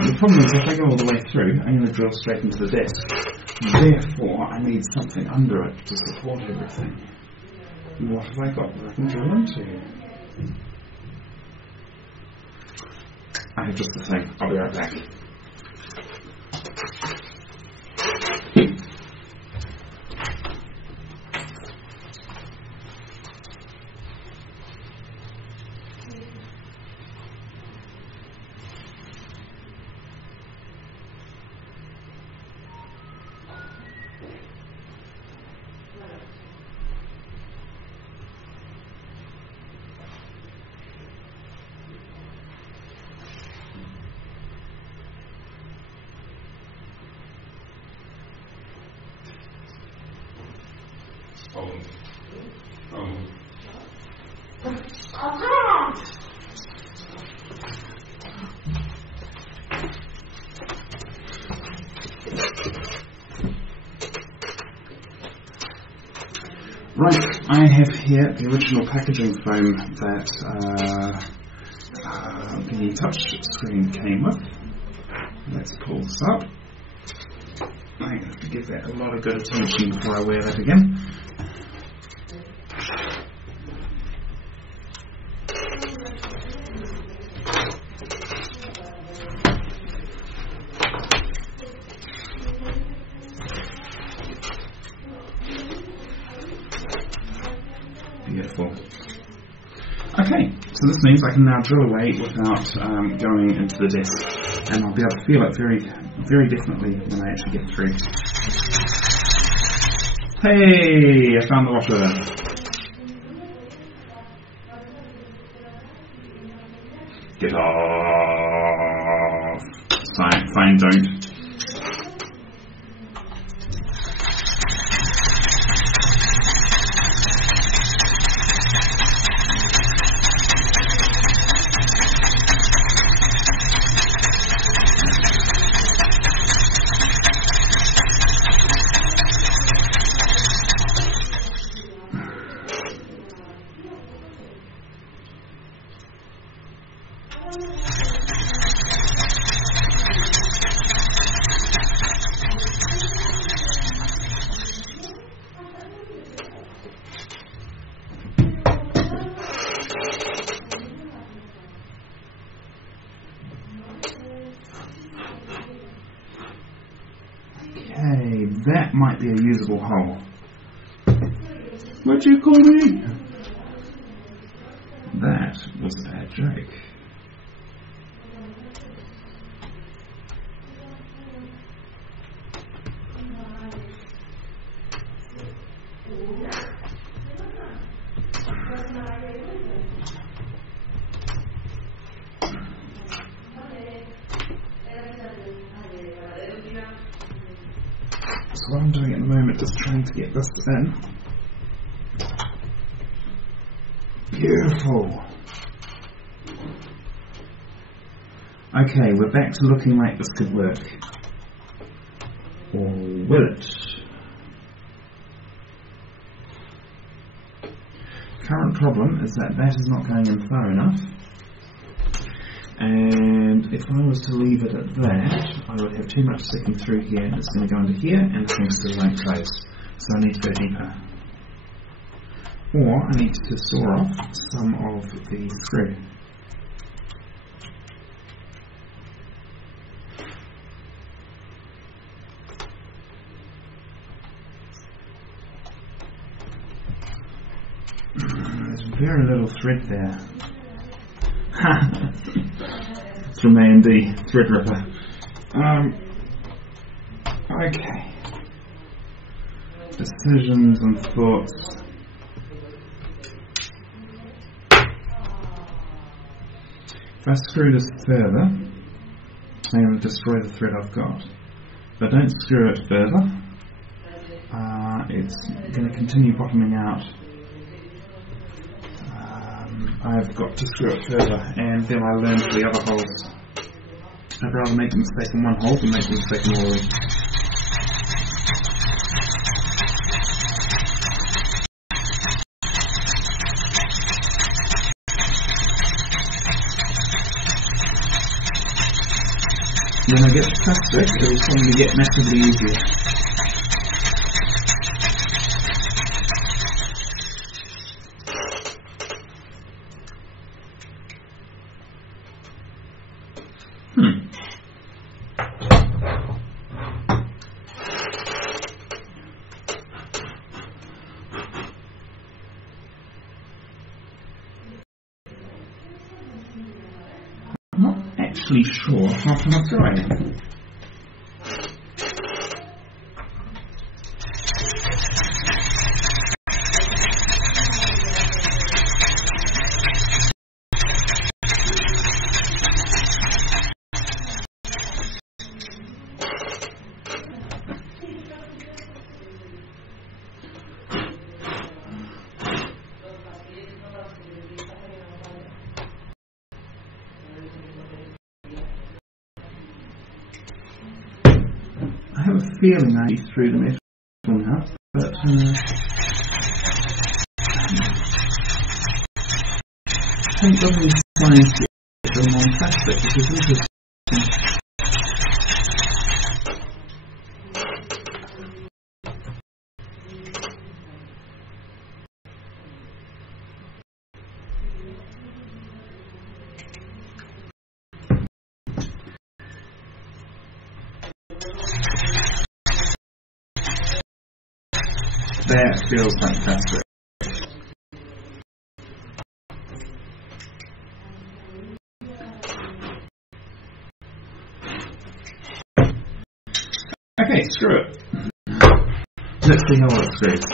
The problem is if I go all the way through, I'm going to drill straight into the desk. Therefore, I need something under it to support everything. What have I got that I can drill into? I have just the thing. I'll be right back. Right, I have here the original packaging foam that the touch screen came with. Let's pull this up. I have to give that a lot of good attention before I wear that again. Beautiful. Okay, so this means I can now drill away without going into the desk, and I'll be able to feel it very, very definitely when I actually get through. Hey, I found the washer. Get off. Fine, don't. Okay, that might be a usable hole. What'd you call me? That was a bad joke. So what I'm doing at the moment is trying to get this in. Beautiful. Okay, we're back to looking like this could work. Or will it? Current problem is that that is not going in far enough. And if I was to leave it at that, I would have too much sticking through here, and it's going to go into here, and the thing still won't close. So I need to go deeper. Or I need to saw off some of the screw. very little thread there. From A&D, Threadripper. Okay. Decisions and thoughts. If I screw this further, I'm going to destroy the thread I've got. If I don't screw it further, it's going to continue bottoming out. I've got to screw it further, and then I learn for the other holes. I'd rather make a mistake in one hole than make a mistake in all of them. When I get past it, it'll suddenly get massively easier. I'm not actually sure how I'm trying. I have a feeling I threw the metal now, but I think doesn't science get them on plastic, which is interesting. That feels fantastic. Okay, screw it. Let's see how well it screws.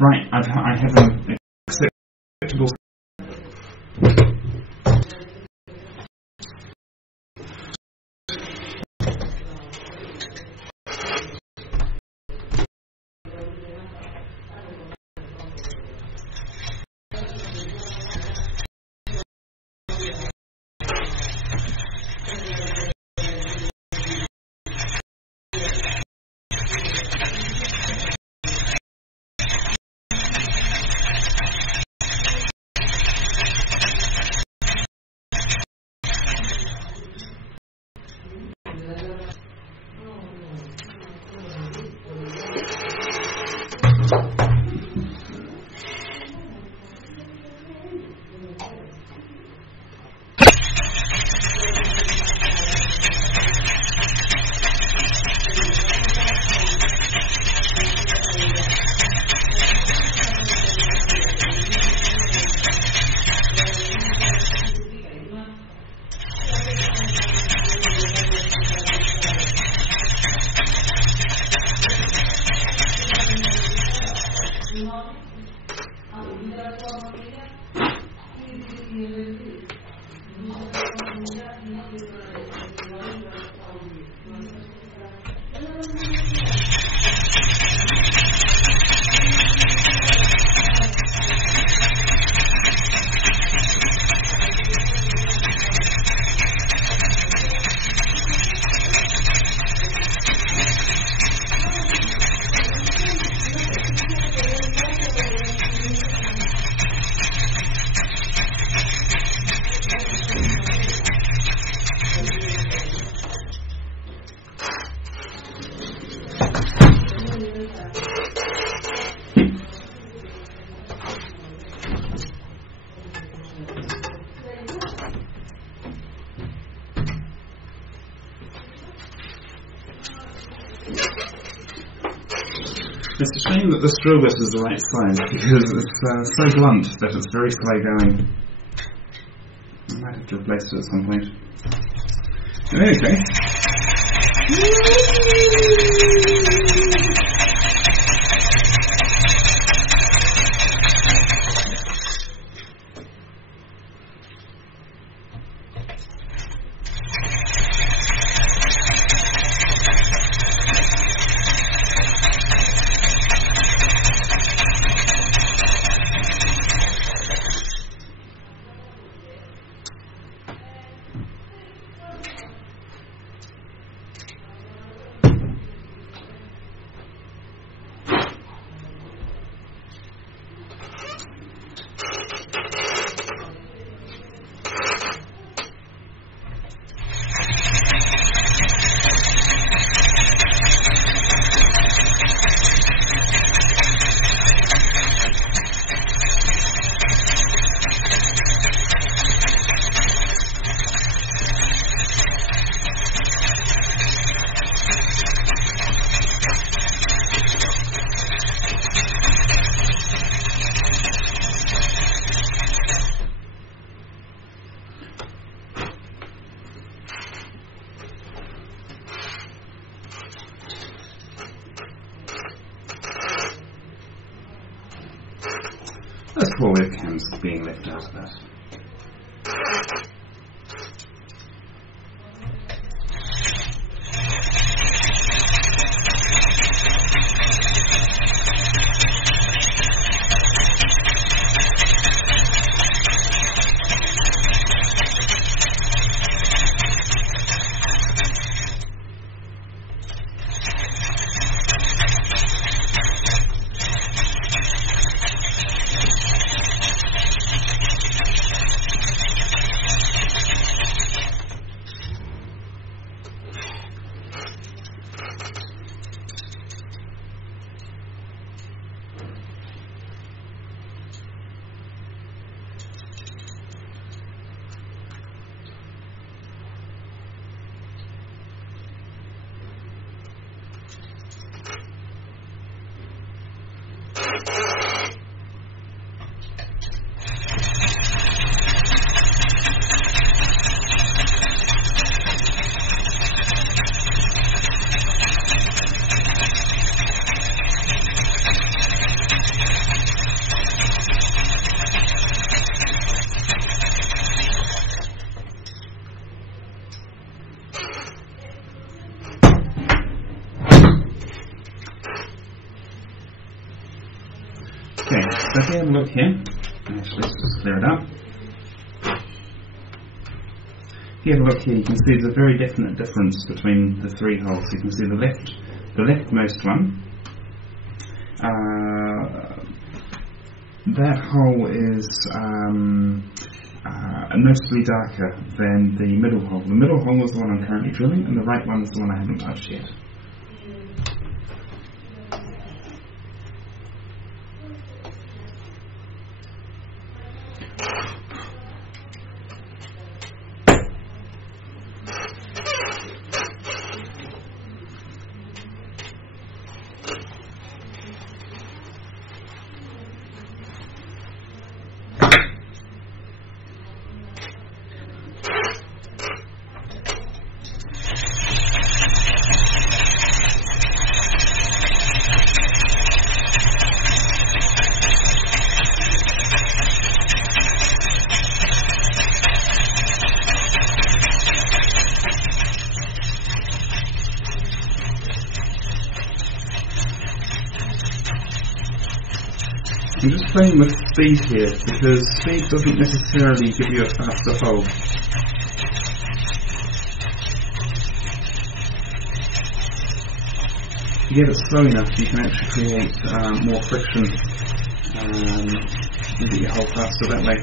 Right, I have an acceptable. It's a shame that this drill bit is the right size because it's so blunt that it's very slow going. I might have to replace it at some point. There you go. There's 4 webcams being left out of that. Okay, so if you have a look here, actually let's just clear it up. If you have a look here, you can see there's a very definite difference between the 3 holes. You can see the leftmost one. That hole is noticeably darker than the middle hole. The middle hole is the one I'm currently drilling, and the right one is the one I haven't touched yet. I'm just playing with speed here because speed doesn't necessarily give you a faster hole. If you get it slow enough, you can actually create more friction and get your hole faster that way.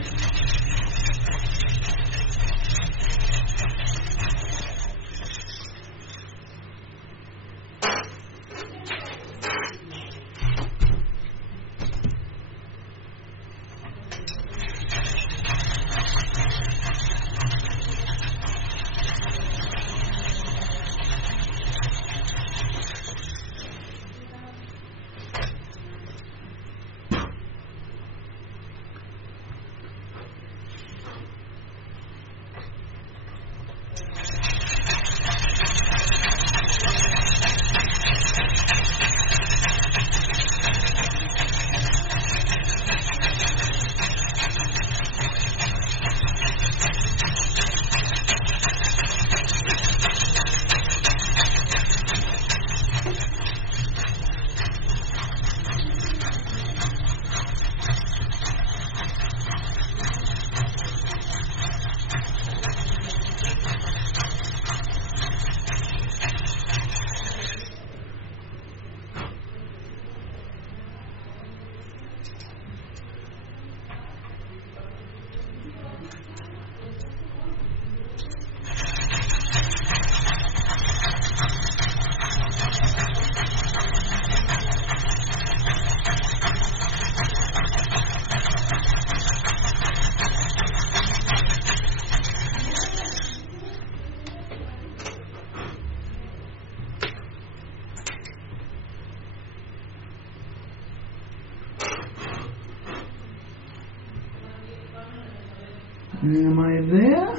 Am I there?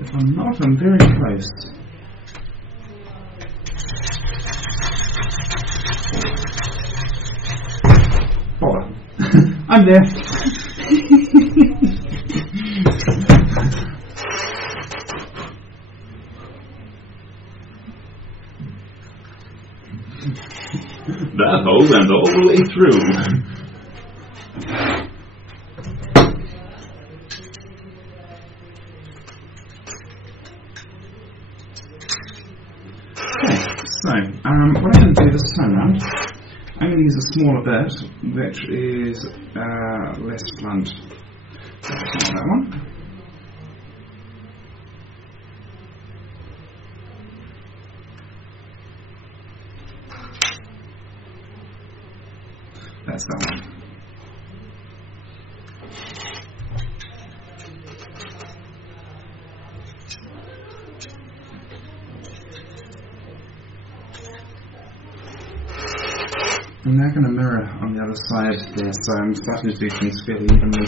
If I'm not, I'm very close. Bother. I'm there. That hole went all the way through. So, what I'm going to do this time around, I'm going to use a smaller bit, which is less blunt. That one. That's that one. I'm now going to mirror on the other side there, so I'm starting to do things fairly evenly.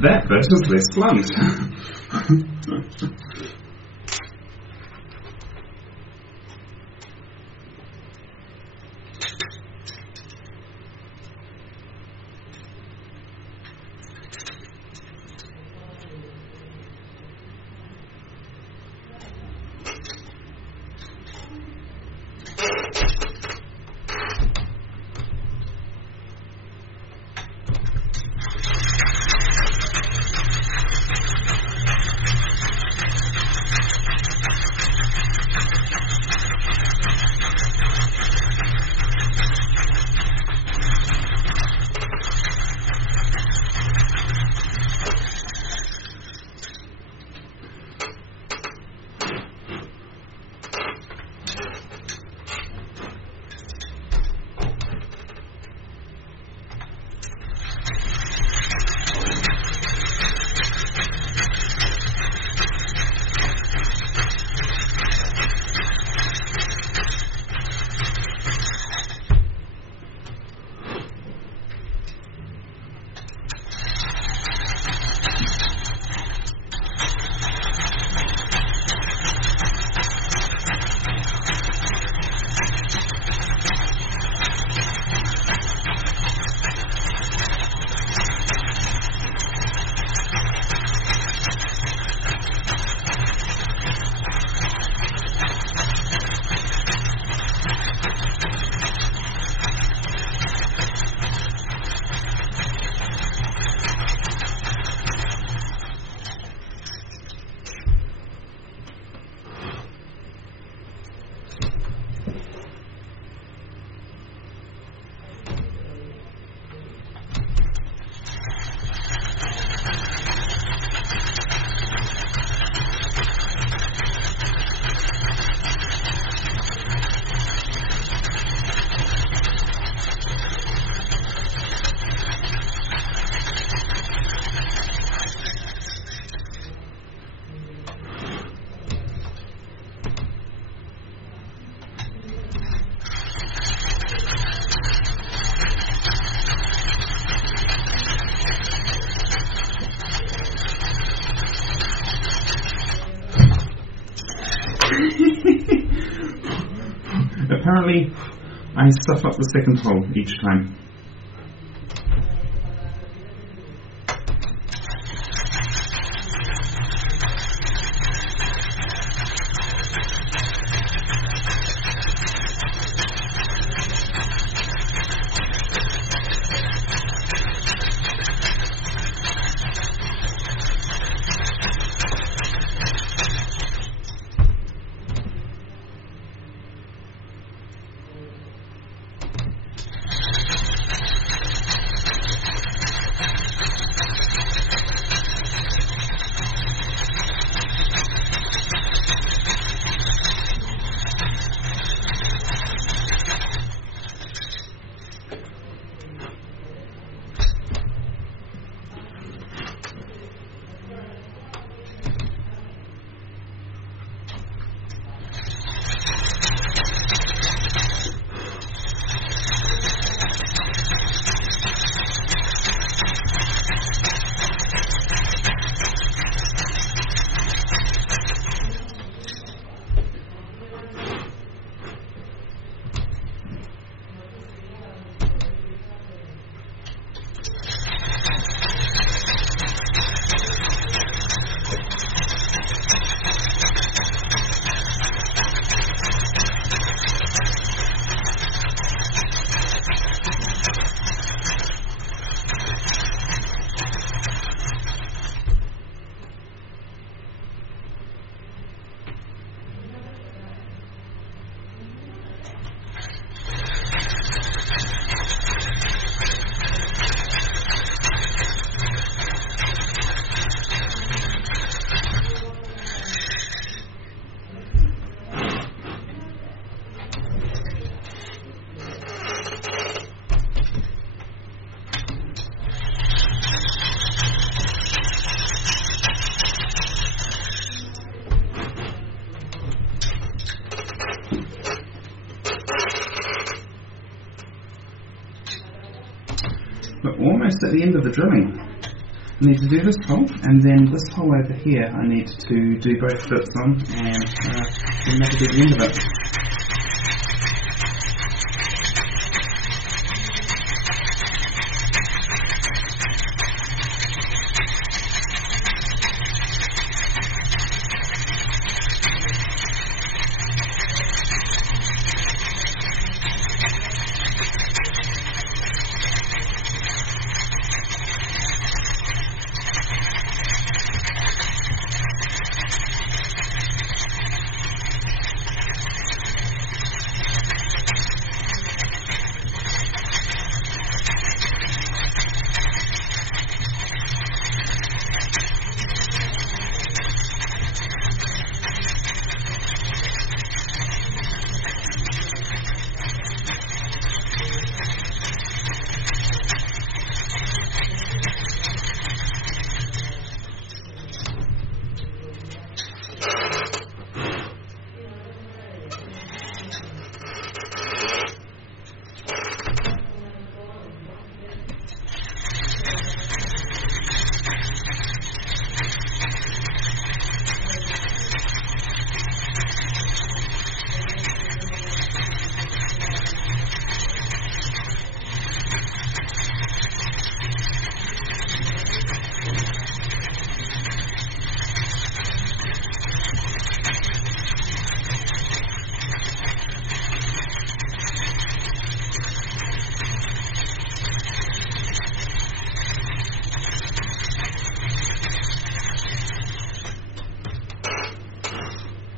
That bit is less blunt. currently I stuff up the second hole each time. We're almost at the end of the drilling. I need to do this hole, and then this hole over here I need to do both bits on, and then that'll be the end of it.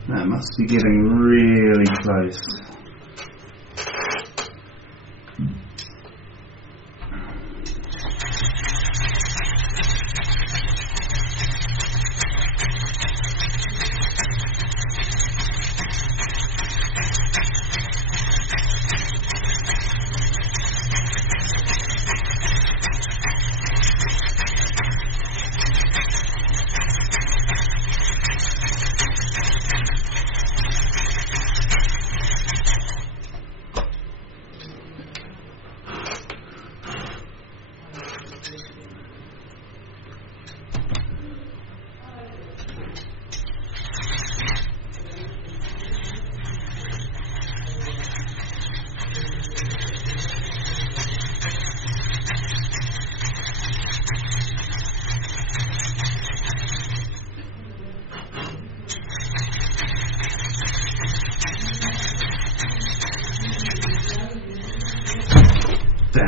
That must be getting really close.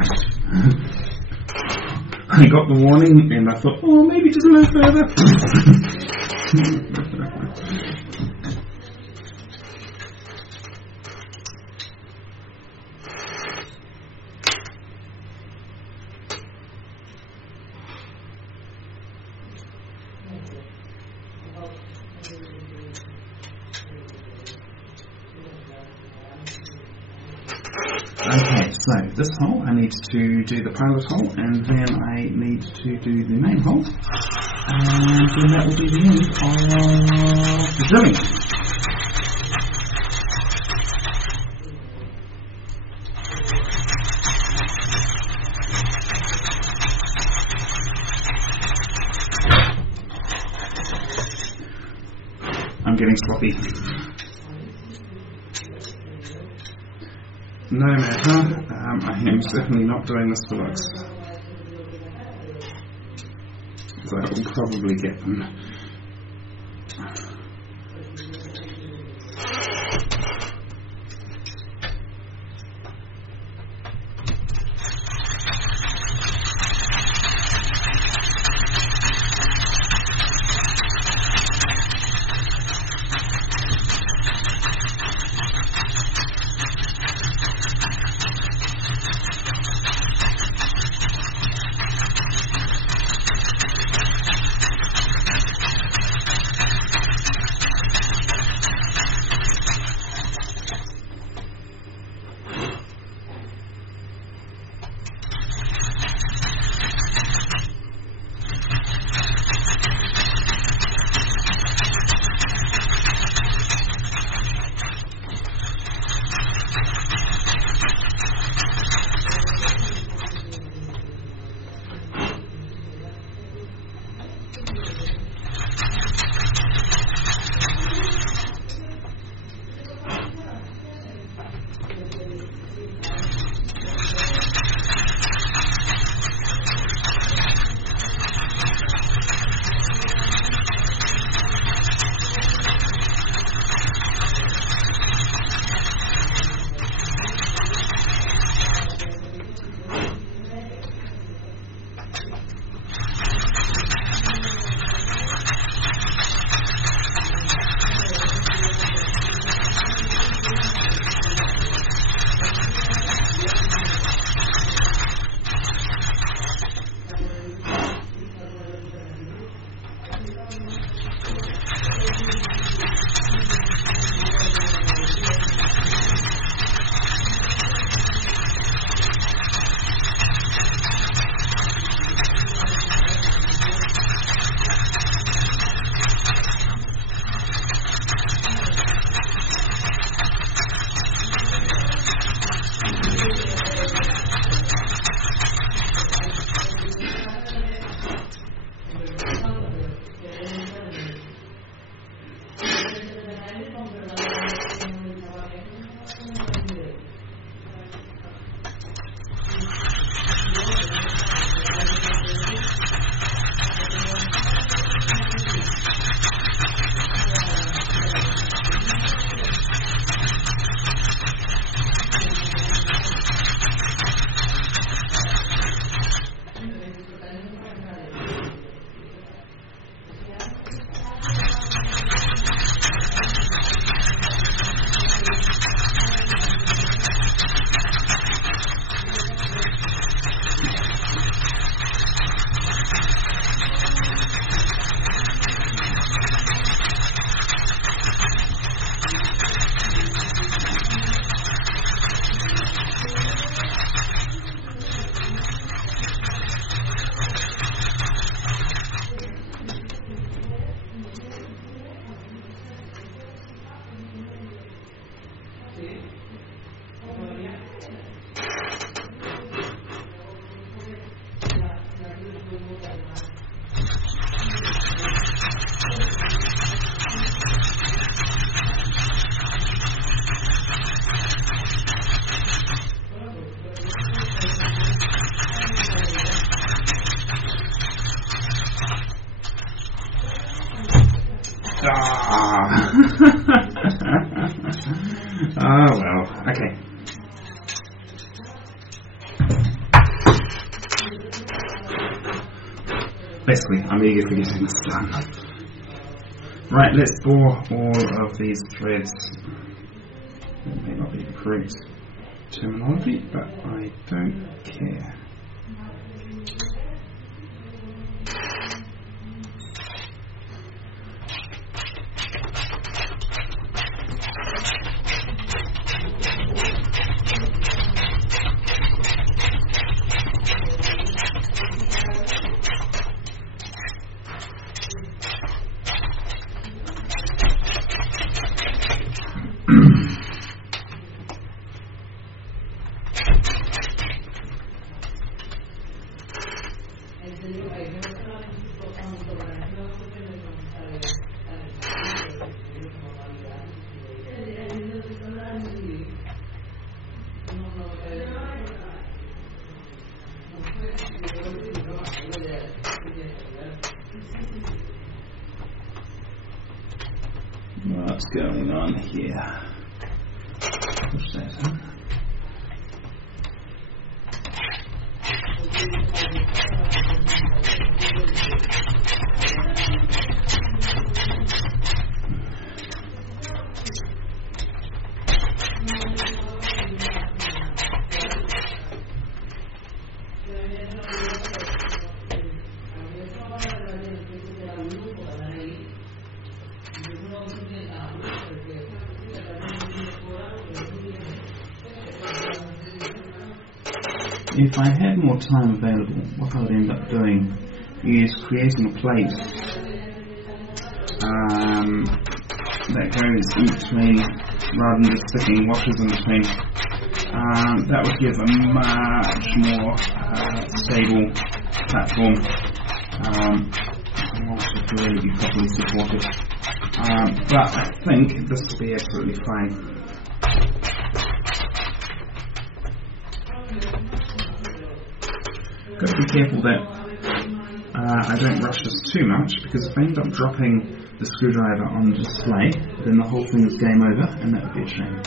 crashed. I got the warning and I thought, oh, maybe just a little further. Okay, so this hole I need to do the pilot hole, and then I need to do the main hole, and then that will be the end of the drilling. I'm getting sloppy. No matter, I am certainly not doing this for looks. So I will probably get them. Basically, I'm eager for getting this done. Right, let's bore all of these threads. That may not be the correct terminology, but I don't care. What's going on here? Push that in. If I had more time available, what I would end up doing is creating a plate that goes in between, rather than just sticking washers in between. That would give a much more stable platform. Water to really be properly supported. But I think this will be absolutely fine. Got to be careful that I don't rush this too much, because if I end up dropping the screwdriver on the display, then the whole thing is game over, and that would be a shame.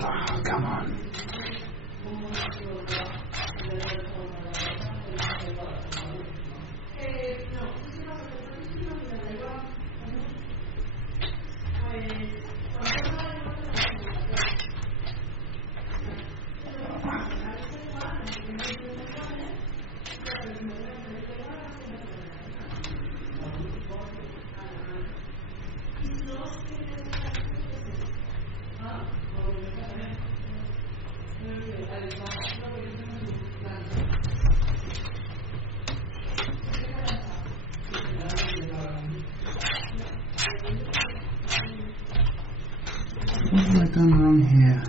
Oh, come on. What have I done wrong here?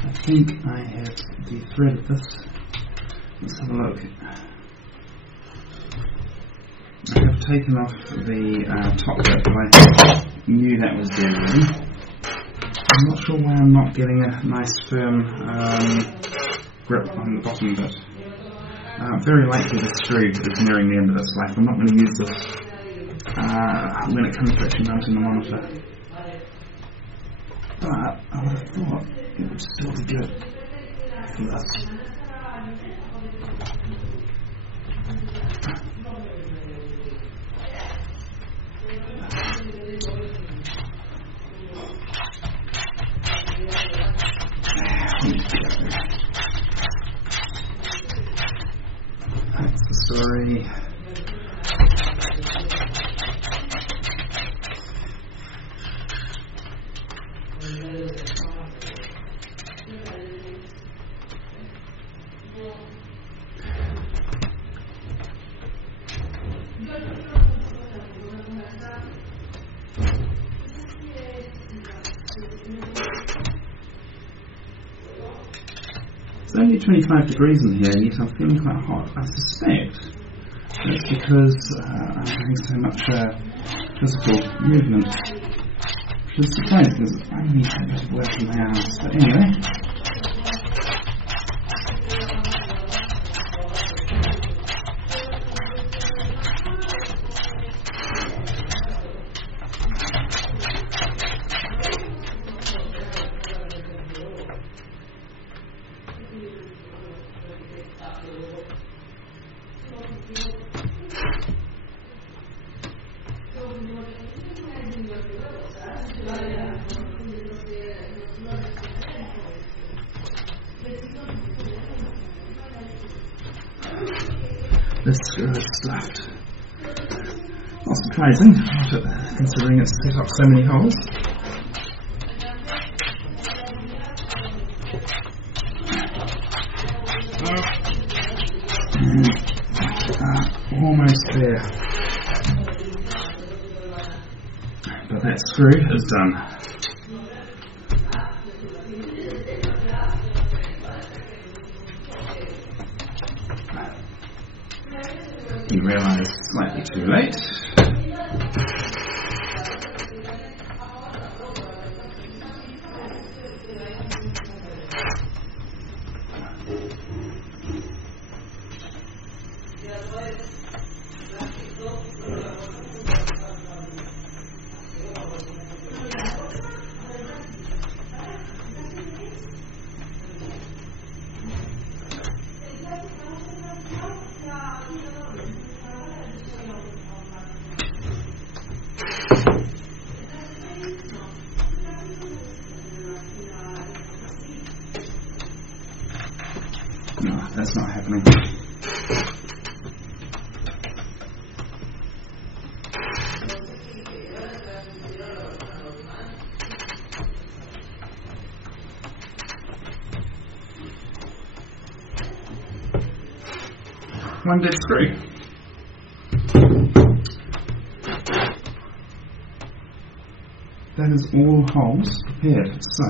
I think I have de-threaded this. Let's have a look. I have taken off the top bit, but I knew that was there already. I'm not sure why I'm not getting a nice firm grip on the bottom bit. Very likely the screw is nearing the end of this life. I'm not going to use this when it comes to actually mounting the monitor. But I would have thought it would still be good for this. That's the story. It's only 25 degrees in here, and yet I'm feeling quite hot. I suspect that's because I'm having so much physical movement, which is surprising because it's only a bit of work in my arms. But anyway, this screw is stuffed. Not surprising, considering it's set up so many holes. Almost there. But that screw is done. You realise slightly too late. No, that's not happening. One dead screw. That is all holes prepared. So,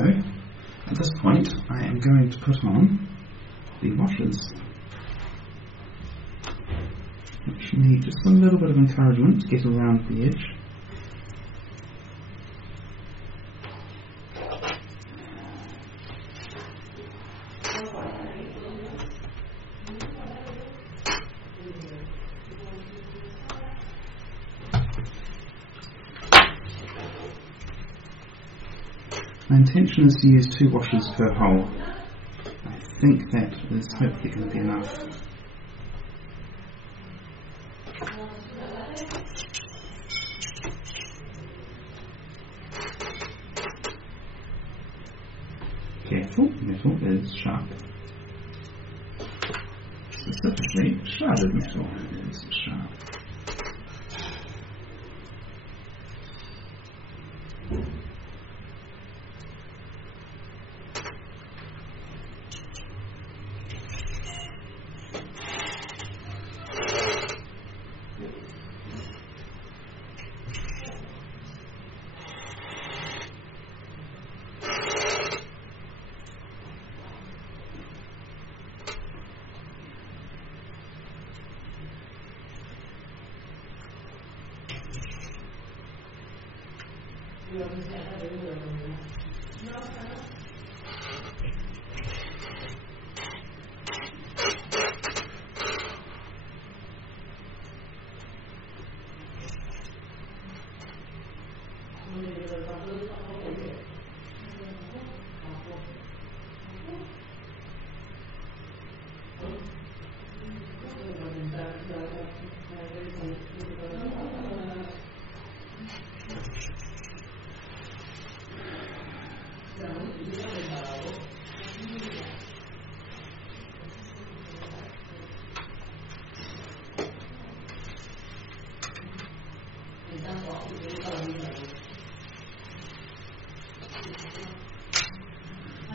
at this point, I am going to put on the washers, which need just a little bit of encouragement to get around the edge. My intention is to use 2 washers per hole. I think that is hopefully going to be enough. Careful, metal is sharp. Specifically, sharded metal is sharp.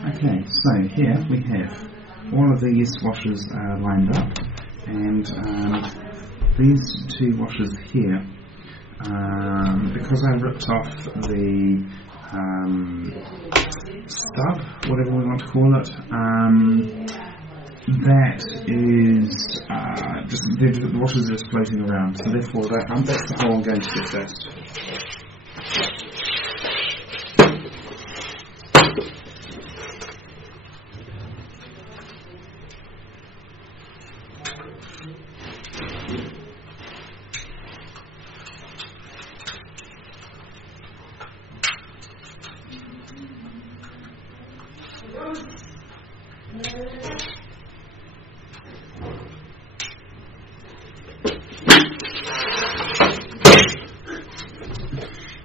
Okay, so here we have all of these washers lined up, and these 2 washers here, because I ripped off the stub, whatever we want to call it, that is the washes are just floating around, so therefore that's the hole I'm going to get first.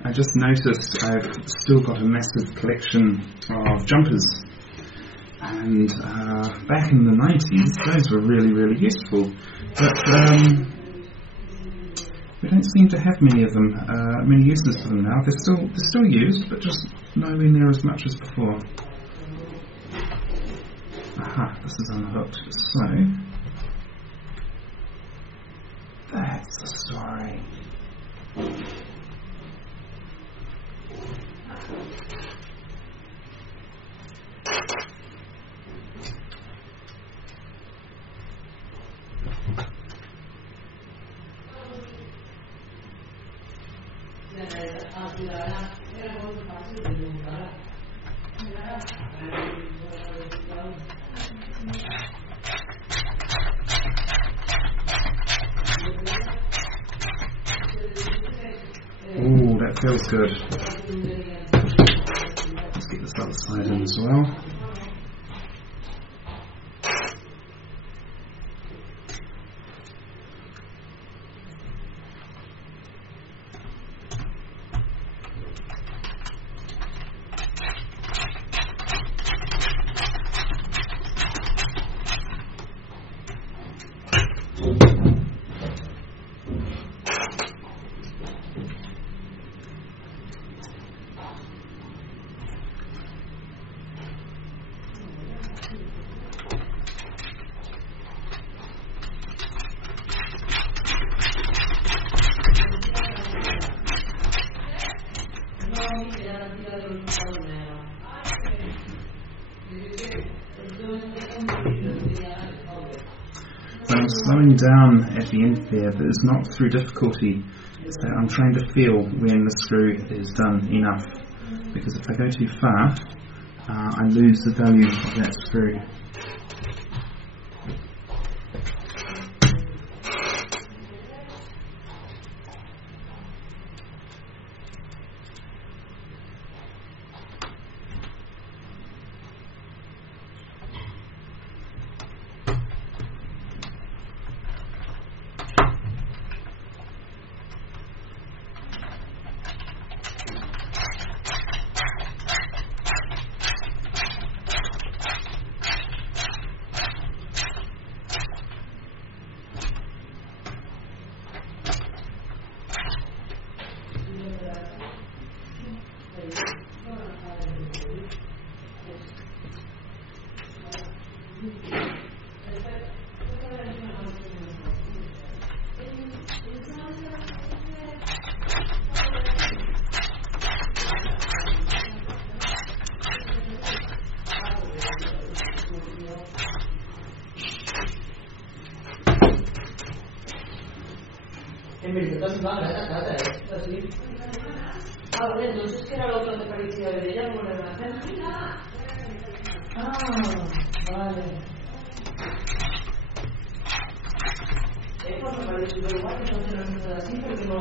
I just noticed I've still got a massive collection of jumpers, and back in the 90s those were really, really useful, but we don't seem to have many of them, many uses for them now. They're still used, but just nowhere near as much as before. Aha, this is unhooked, so that's the story. Ooh, that feels good. Let's get this other side in as well. I'm slowing down at the end there, but it's not through difficulty. So I'm trying to feel when the screw is done enough, because if I go too far, I lose the value of that screw. Entonces, ¿qué era lo que te parecía de ella? ¿Cómo le van a hacer? Vale. Esto me parece súper guay, que no se nos nada así, porque no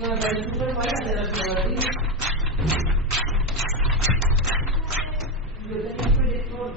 me parece súper guay hacer las cosas así. Yo tengo un proyector.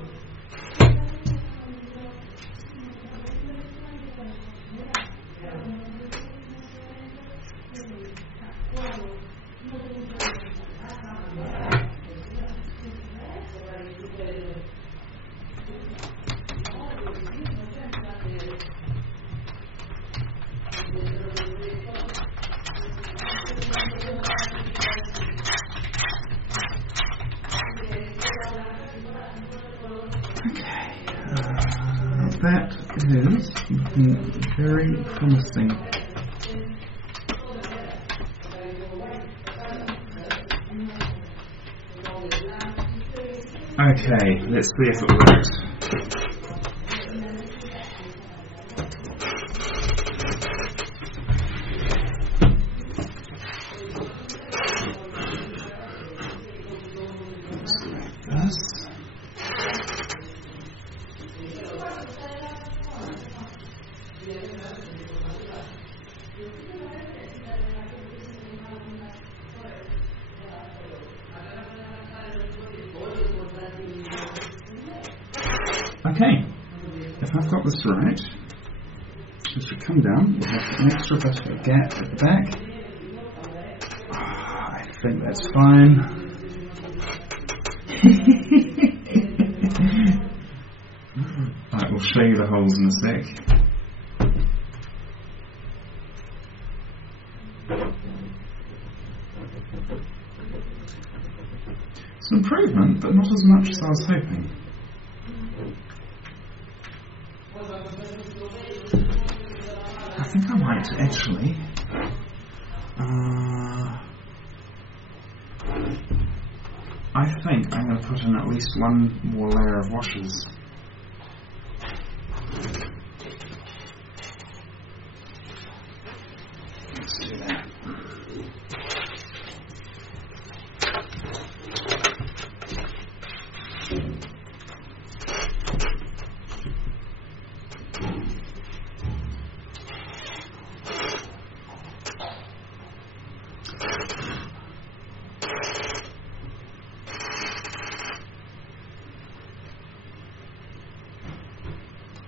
That is looking very promising. Okay, let's see if it works. Okay, if I've got this right, it should come down. We'll have an extra bit of a gap at the back. I think that's fine. Right, we'll show you the holes in a sec. It's an improvement, but not as much as I was hoping. I think I might actually. I think I'm going to put in at least one more layer of washers. Let's do that.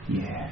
Yeah.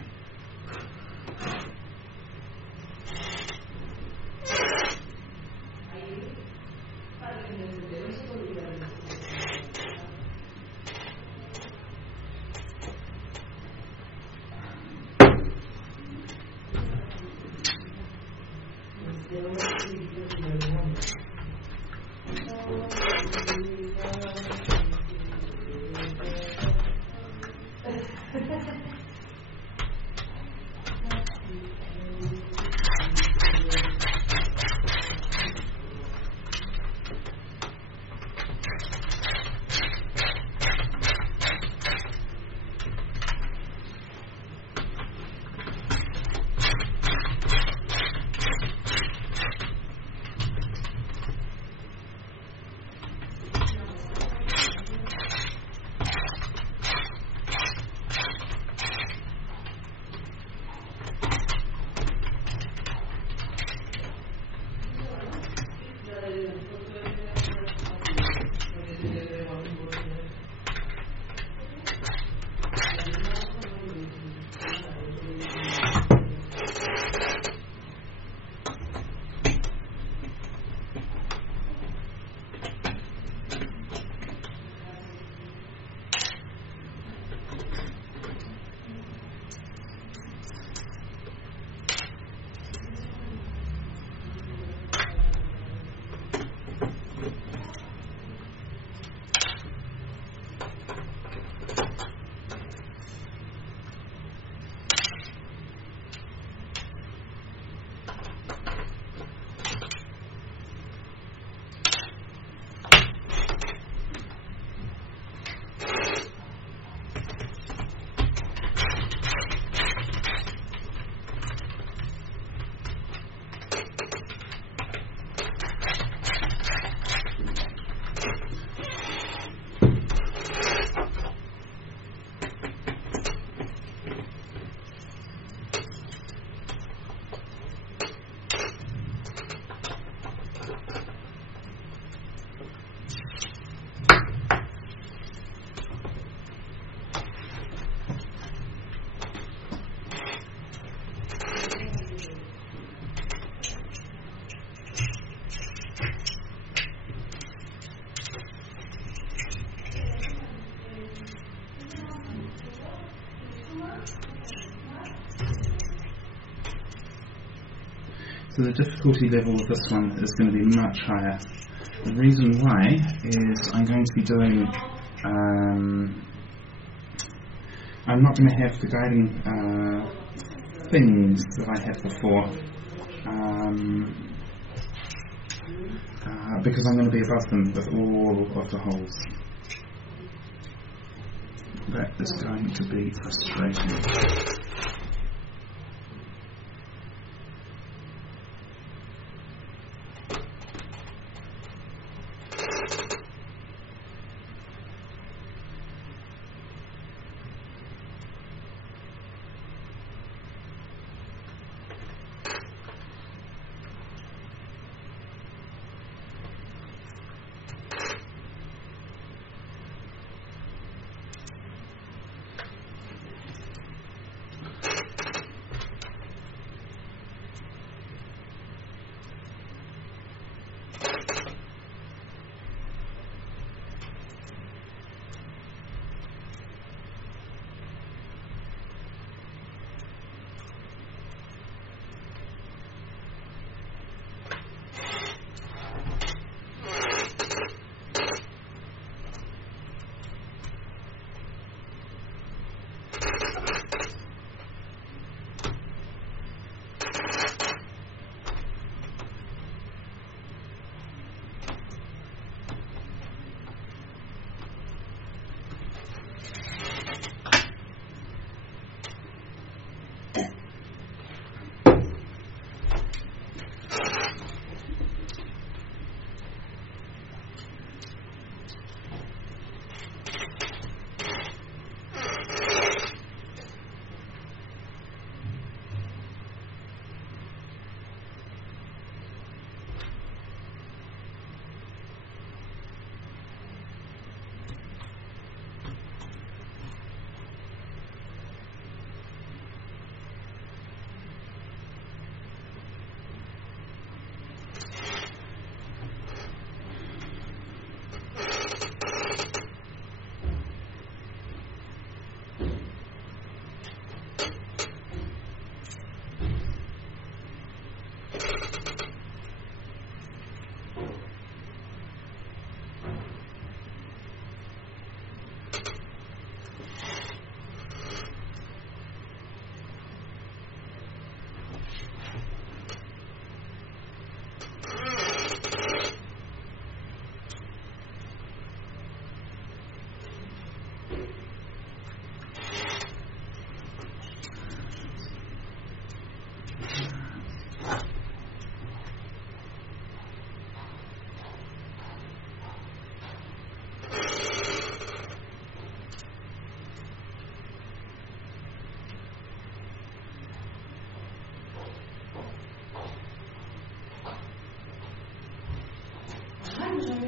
So the difficulty level of this one is going to be much higher. The reason why is I'm going to be doing, I'm not going to have the guiding things that I had before, because I'm going to be above them with all of the holes. That is going to be frustrating.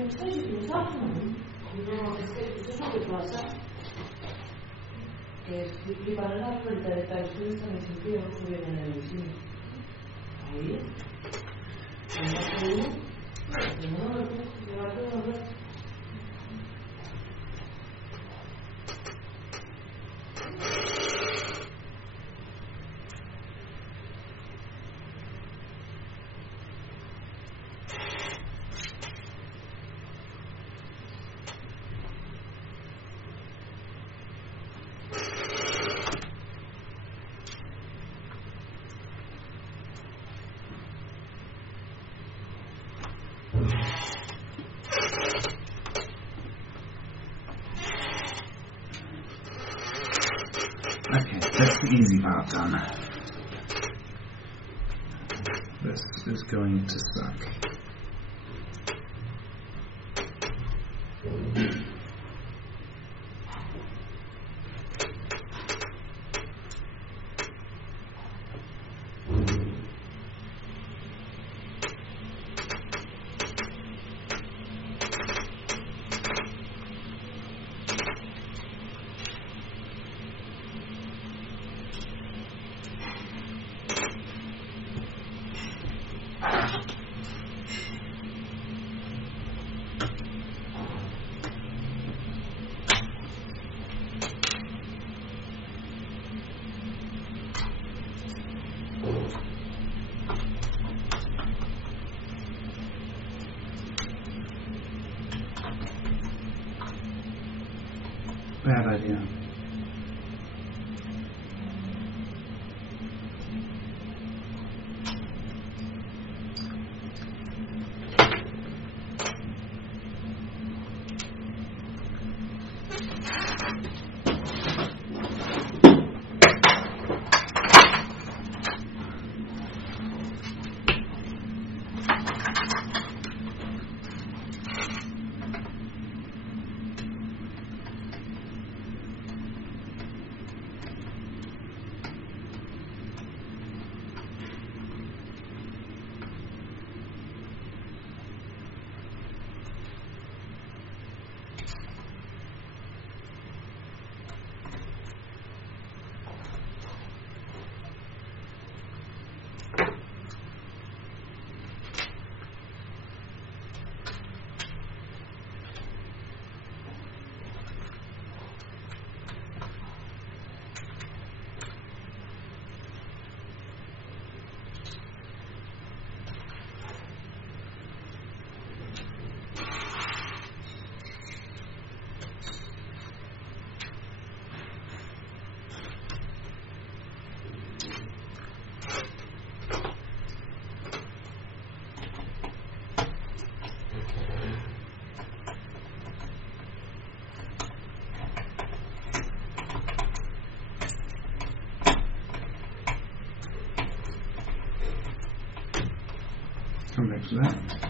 셋이 좀 싸우면 분명하게 세상에 들어와서 비판을 하고 일단 수능상에 준비해 보려는 의심 아이 Okay, that's the easy part done. This is going to suck. Bad idea. Come back to that.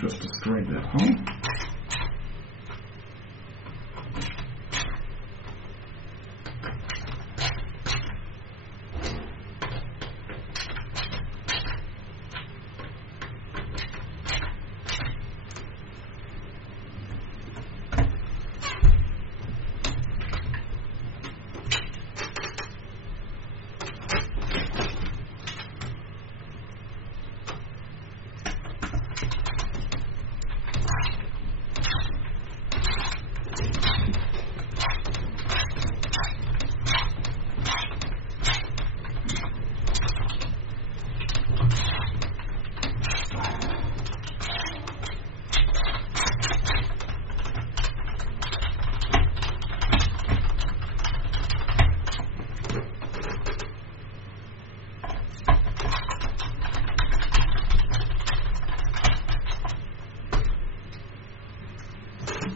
just destroyed that hole.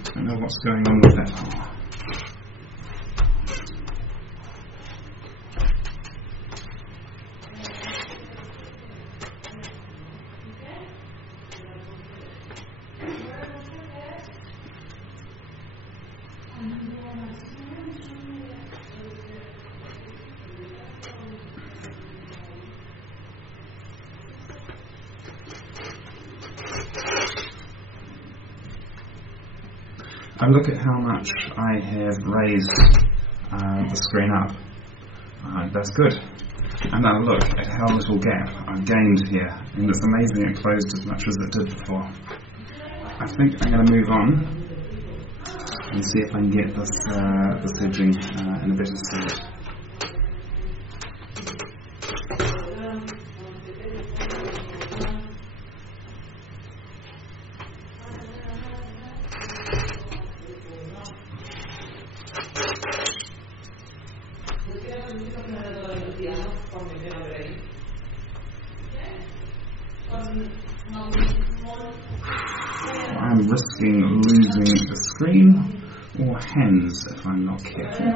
I don't know what's going on with that hole. I look at how much I have raised the screen up. That's good. And now look at how little gap I've gained here. And it's amazing it closed as much as it did before. I think I'm going to move on and see if I can get this edging in a better state. I'm risking losing the screen or hands if I'm not careful.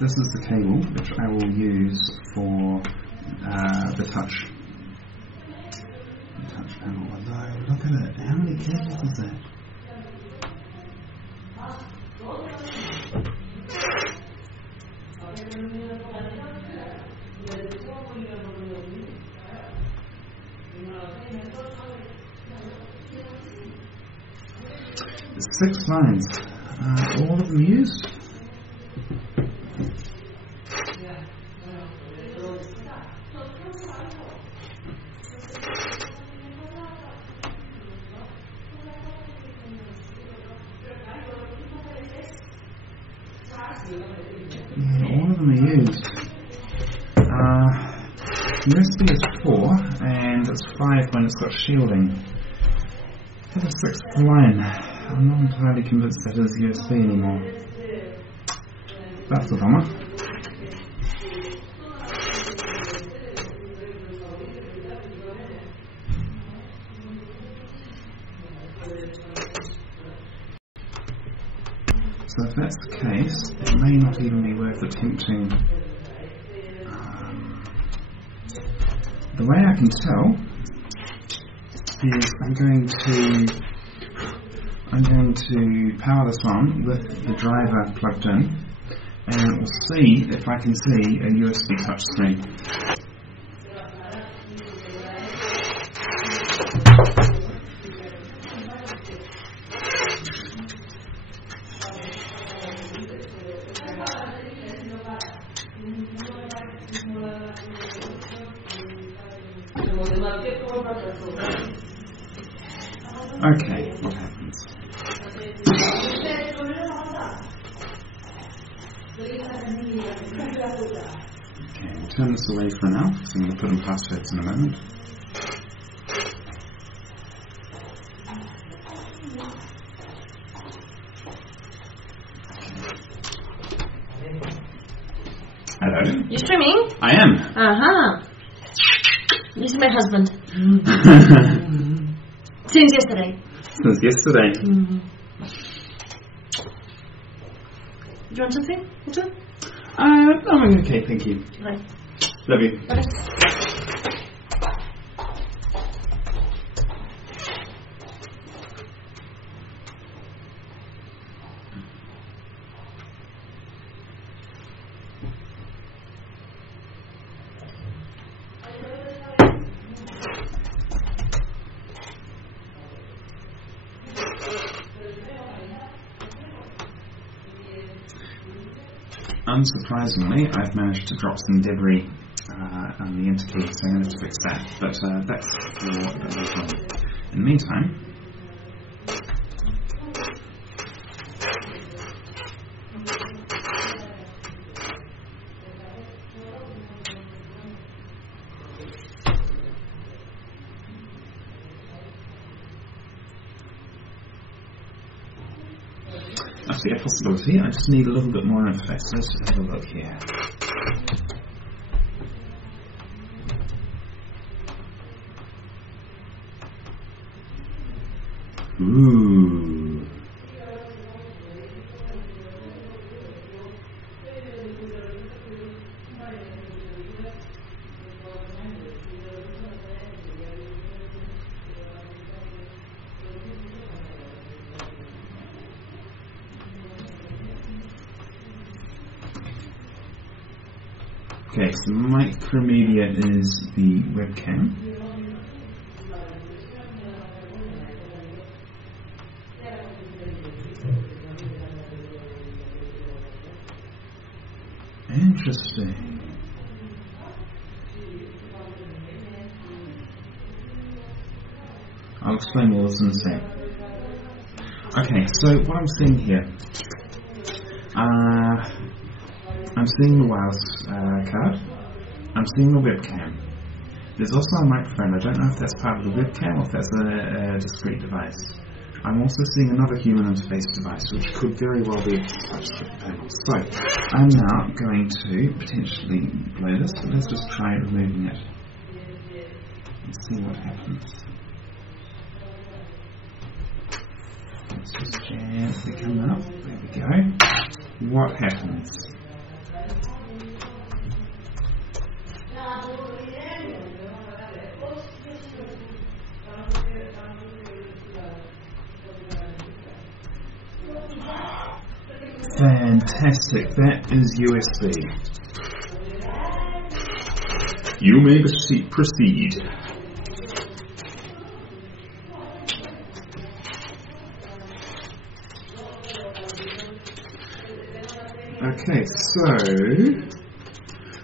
'This is the cable which I will use for the touch panel. Although, look at it, how many cables is that? There's 6 lines, all of them used. All of them are used. USB is 4 and it's 5 when it's got shielding. For the 6th line, I'm not entirely convinced that is USB anymore. That's a bummer. So if that's the case, it may not even be worth attempting. The way I can tell is I'm going to power this on with the driver plugged in, and we'll see if I can see a USB touchscreen. Okay, what happens? Okay, we'll turn this away for now, because I'm going to put in passwords in a moment. Hello? You streaming? I am. Uh-huh. This is my husband. Since yesterday. Since yesterday. Mm-hmm. Do you want something? I'm okay, thank you. Right. Love you. Okay. Unsurprisingly, I've managed to drop some debris on the enter key, so I'm going to have to fix that. But that's for later on. In the meantime, that's a possibility. I just need a little bit more interface. Let's just have a look here. Ooh. Okay, so Micromedia is the webcam. Interesting. I'll explain all this in a sec. Okay, so what I'm seeing here, I'm seeing the wireless card, I'm seeing the webcam. There's also a microphone. I don't know if that's part of the webcam or if that's a discrete device. I'm also seeing another human interface device, which could very well be a touch panel. So, I'm now going to potentially blow this, but let's just try removing it and see what happens. Let's just gently come up. There we go. What happens? Fantastic, that is USB. You may proceed. Okay, so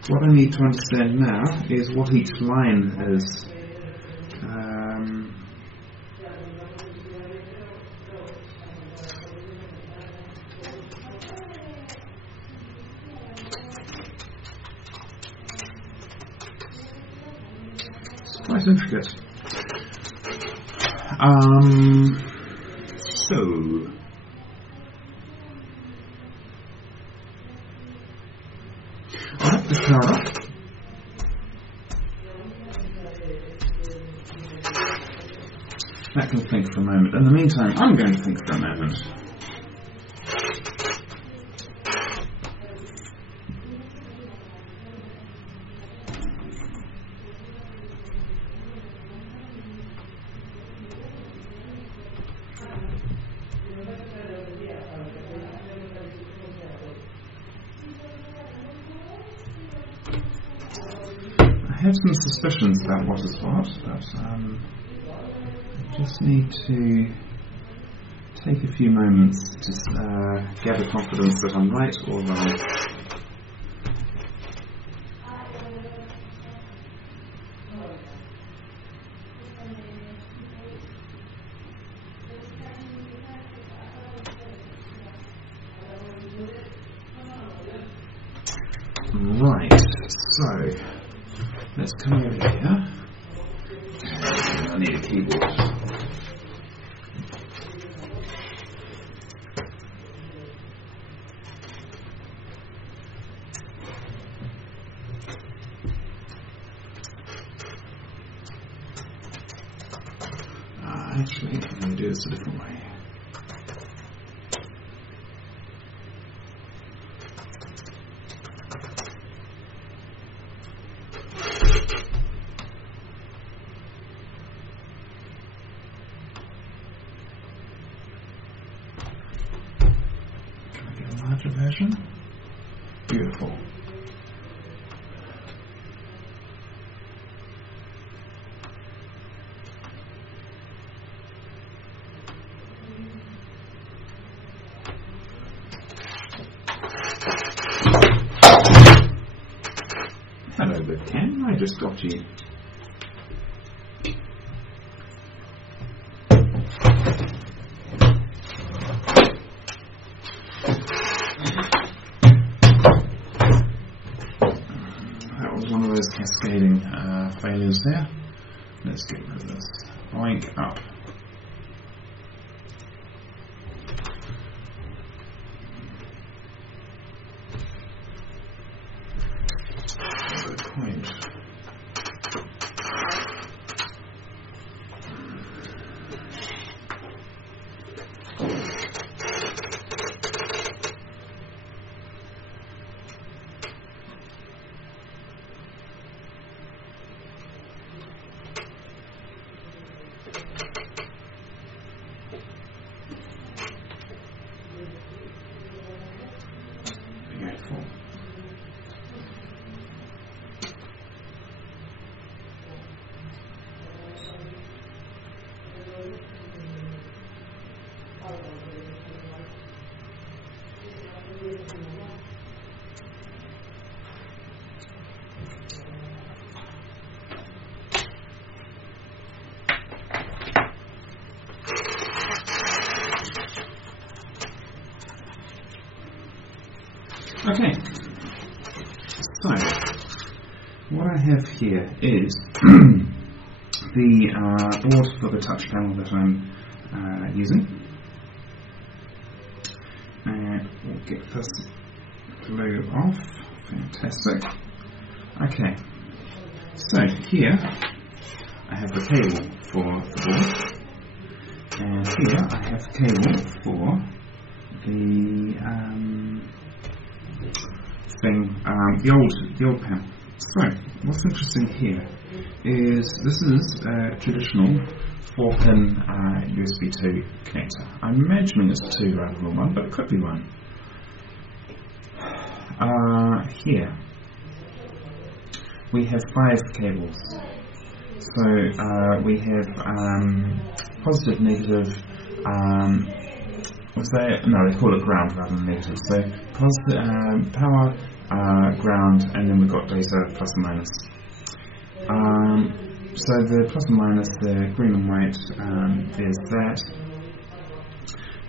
what I need to understand now is what each line is. Quite intricate. So alright, the power up. That can think for a moment. In the meantime, I'm going to think for a moment. I have some suspicions about what is what, but I just need to take a few moments to gather confidence that I'm right or wrong. so let's come over here. I need a keyboard. Actually, I'm going to do this a different way. Can I get a larger version? Beautiful. Hello, webcam. I just got you. That was one of those cascading failures there. Let's get rid of this. Oink up. Point. Beautiful. Okay, so what I have here is the board for the touch panel that I'm using, and we'll get this glue off. Fantastic. Okay, so here I have the cable for the board, and here I have the cable for the old panel. So what's interesting here is this is a traditional 4-pin USB 2 connector. I'm imagining it's 2 rather than 1, but it could be 1. Here we have 5 cables. So we have positive, negative. They call it ground rather than negative. So positive power, ground, and then we've got data plus and minus. So the plus and minus, the green and white, there's that.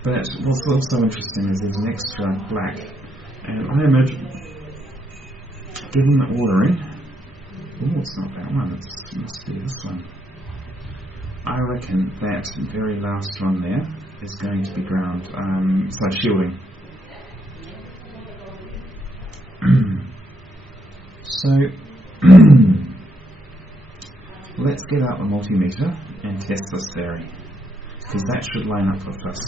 But what's also interesting is there's an extra black, and I imagine, given the ordering, it's not that one, it must be this one. I reckon that very last one there is going to be ground, so shielding. So let's get out the multimeter and test this theory, because that should line up with this.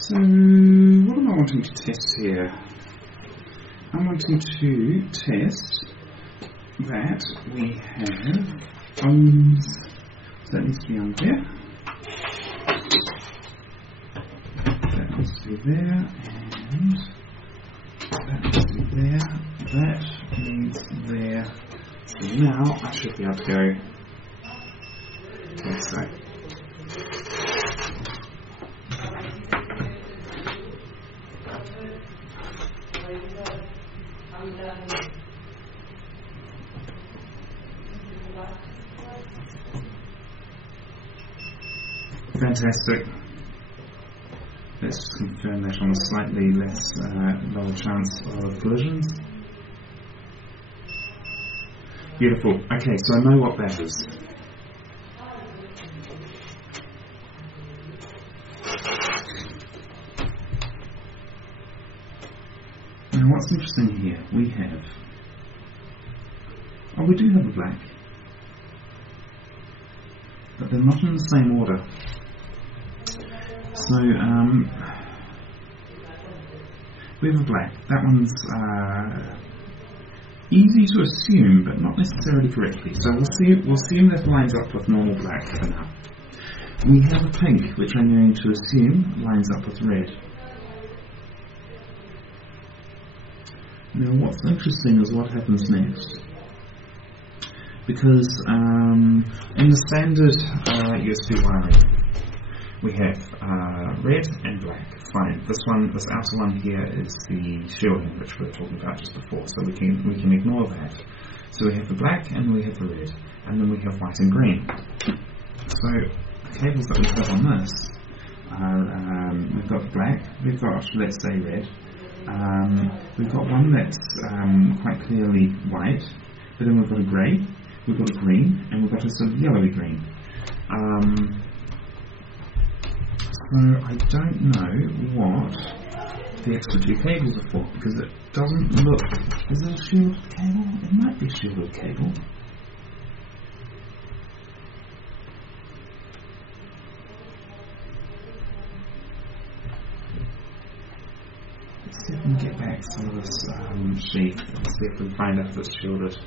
So, what am I wanting to test here? I'm wanting to test that we have ohms. So that needs to be on there. That needs to be there, and that needs to be there. That needs there. Now I should be able to go. Okay, so. Fantastic. Let's just confirm that on a slightly less lower chance of collisions. Beautiful. Okay, so I know what that is. Now what's interesting here, we have... Oh, we do have a black. But they're not in the same order. So, we have a black. That one's easy to assume, but not necessarily correctly. So we'll assume that lines up with normal black for now. We have a pink, which I'm going to assume lines up with red. Now what's interesting is what happens next. Because in the standard USB wiring, we have red and black. Fine. This outer one here is the shielding, which we were talking about just before. So we can ignore that. So we have the black and we have the red, and then we have white and green. So the cables that we have on this are we've got black, we've got, let's say, red. We've got one that's quite clearly white, but then we've got a grey, we've got a green, and we've got a sort of yellowy green. So I don't know what the extra two cables are for, because it doesn't look... Is it a shielded cable? It might be a shielded cable. Let's see if we can get back some of this sheet and see if we can find out if it's shielded.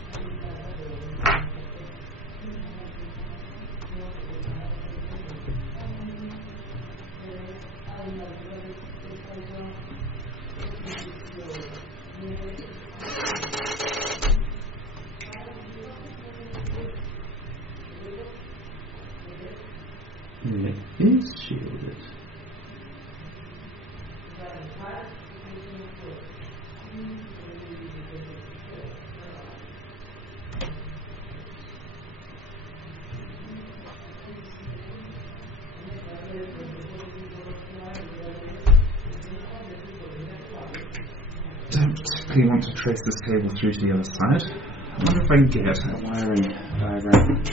It is shielded. Don't particularly want to trace this cable through to the other side. I wonder if I can get a wiring diagram.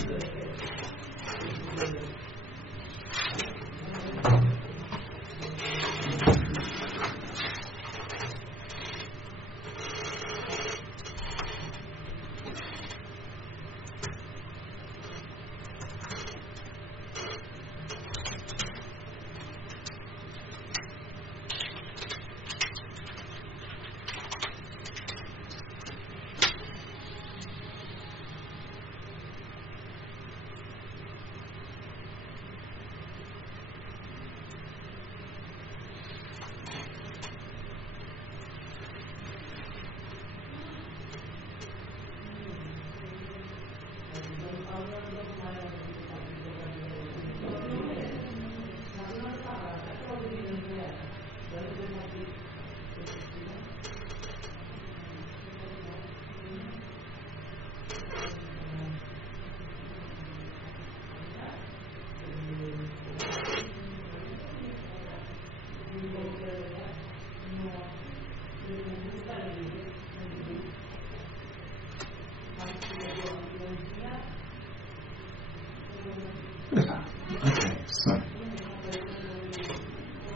Okay, so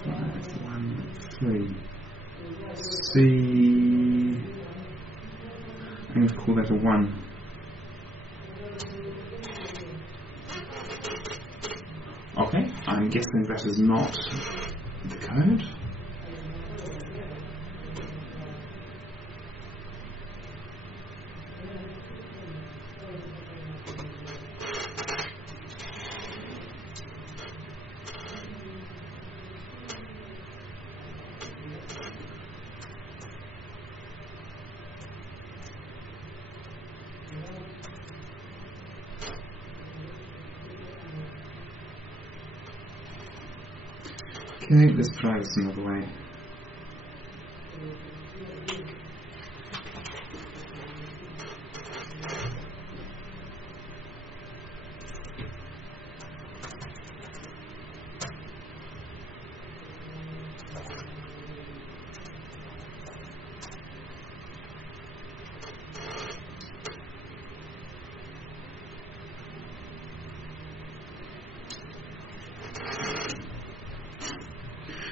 5, 1, 3. C. I'm going to call that a 1. Okay, I'm guessing that is not the code. Okay, let's try this another way.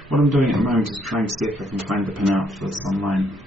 What I'm doing at the moment is trying to see if I can find the pinout for this online.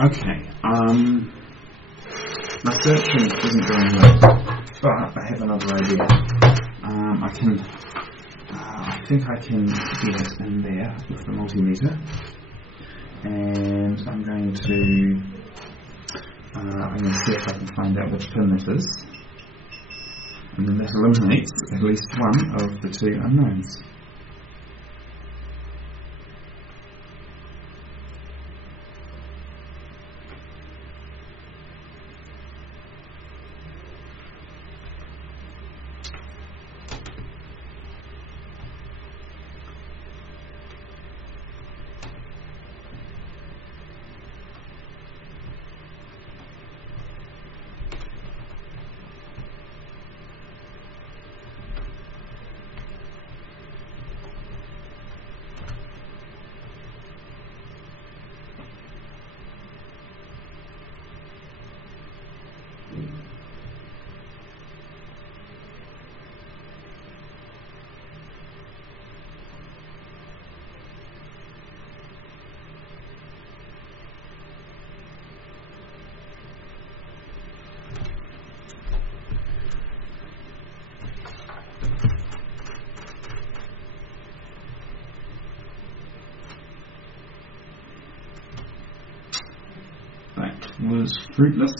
Okay, my searching isn't going well, but I have another idea. I think I can get it in there with the multimeter, and I'm going to see if I can find out which pin it is, and then that eliminates at least one of the two unknowns. Was fruitless.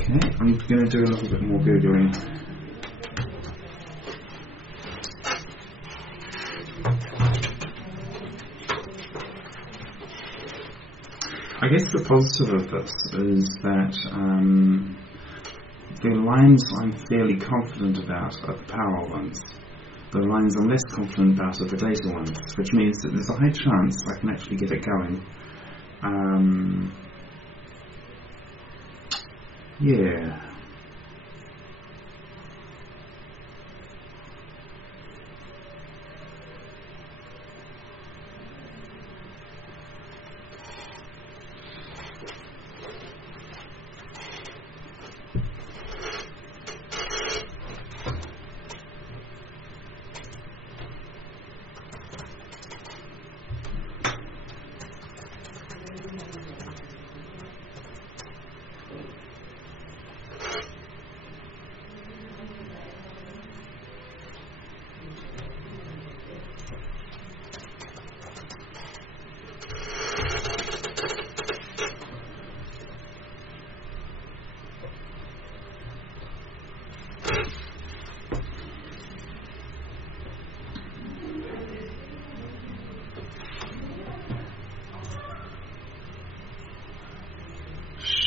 Okay, I'm going to do a little bit more Googling. I guess the positive of this is that the lines I'm fairly confident about are the power ones. The lines I'm less confident about are the data ones, which means that there's a high chance I can actually get it going. Yeah.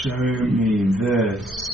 Show me this.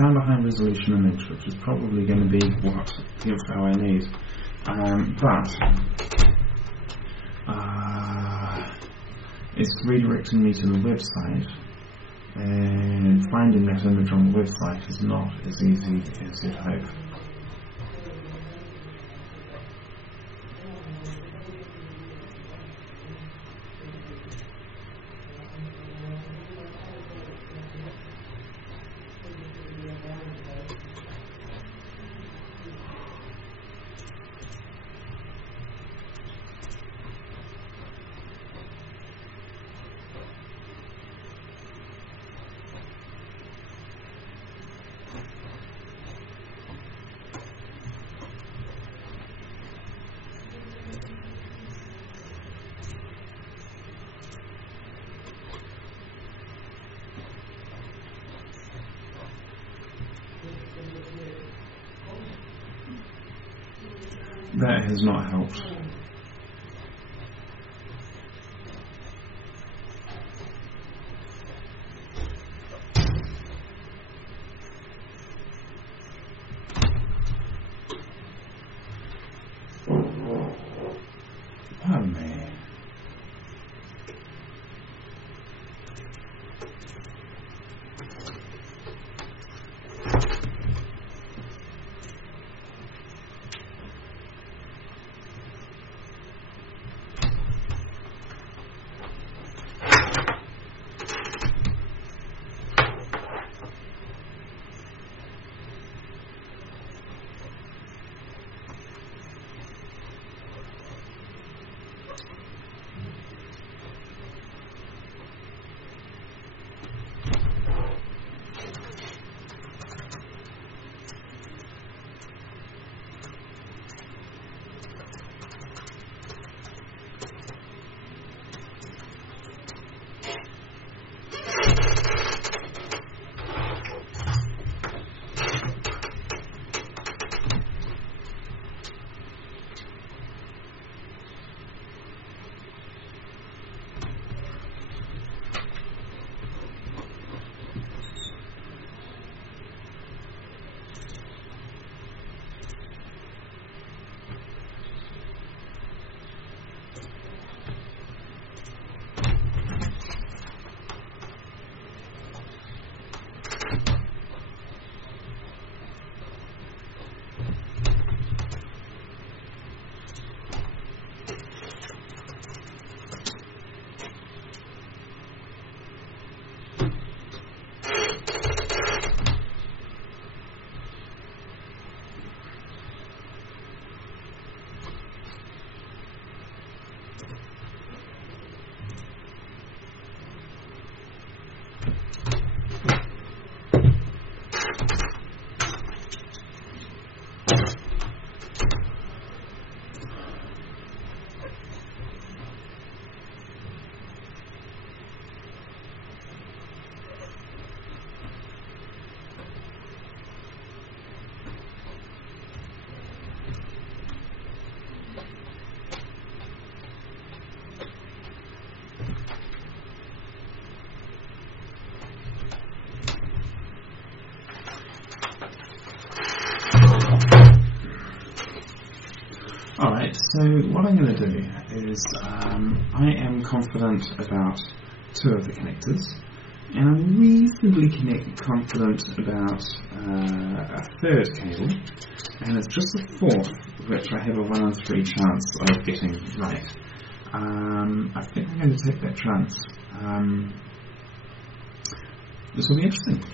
found a high resolution image, which is probably going to be what the info I need. But it's redirecting me to the website, and finding that image on the website is not as easy as you'd hope. That has not helped. Pardon me. Alright, so what I'm going to do is I am confident about two of the connectors, and I'm reasonably confident about a third cable, and it's just the fourth which I have a 1 in 3 chance of getting right. I think I'm going to take that chance. This will be interesting.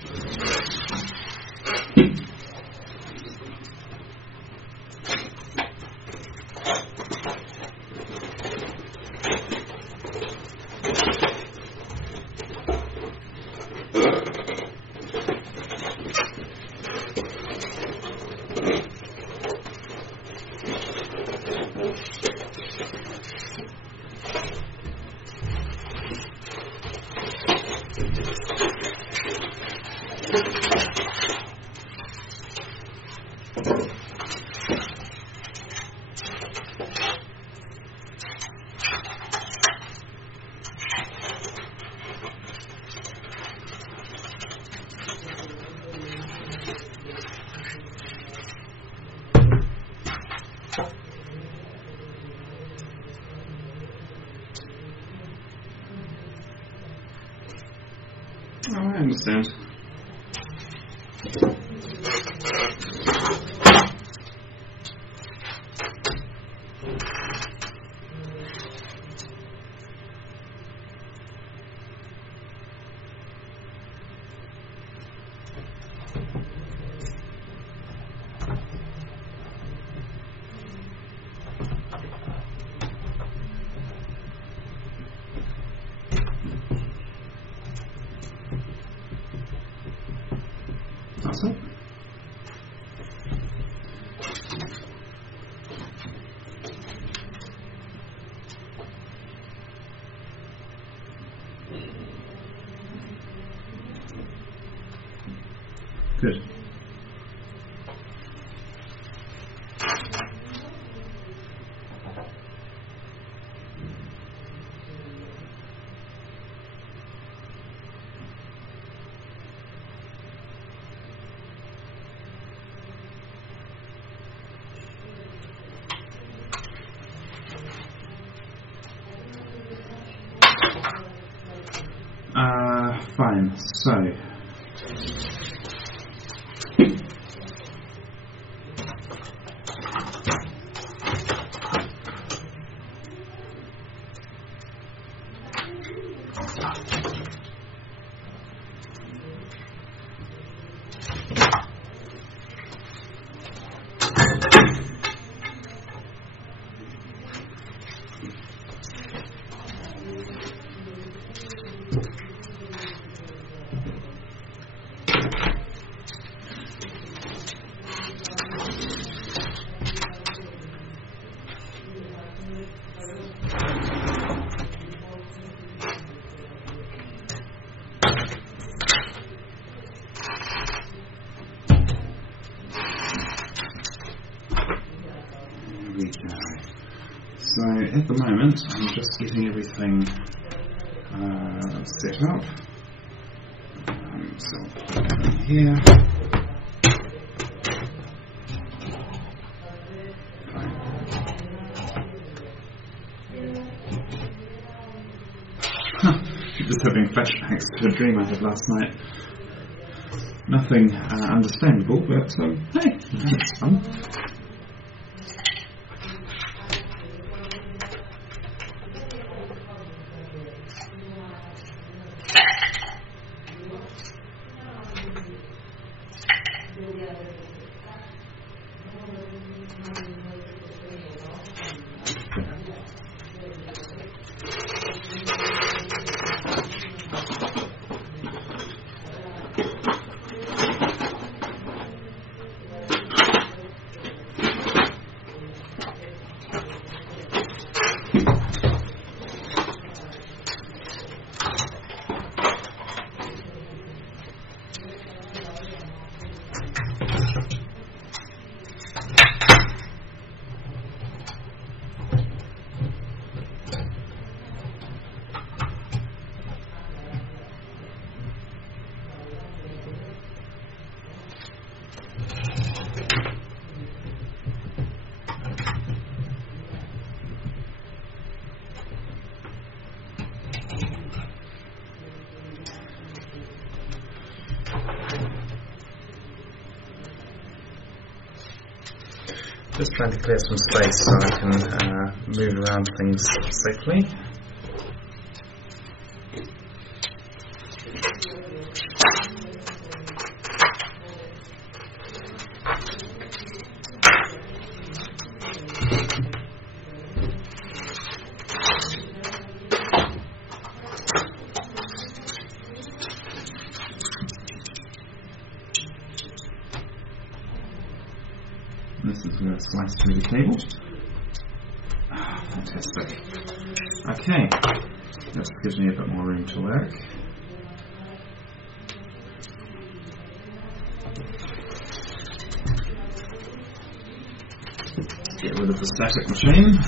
I understand. That's it. Good. Fine. So. So at the moment I'm just getting everything set up. So I'll put it in here. Just having flashbacks to a dream I had last night. Nothing understandable, but hey, that's fun. Just trying to clear some space so I can move around things safely. This is going to slice through the cable. Fantastic. Okay, this gives me a bit more room to work. Get rid of the static machine.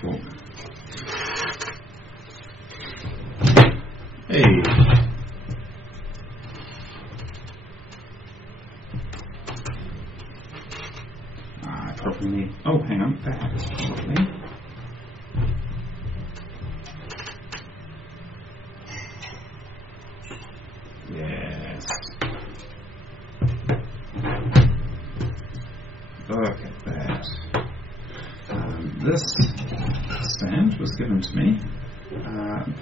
fork. Hey. I probably need. Oh, hang on. That's probably. Yes. Look at that. This stand was given to me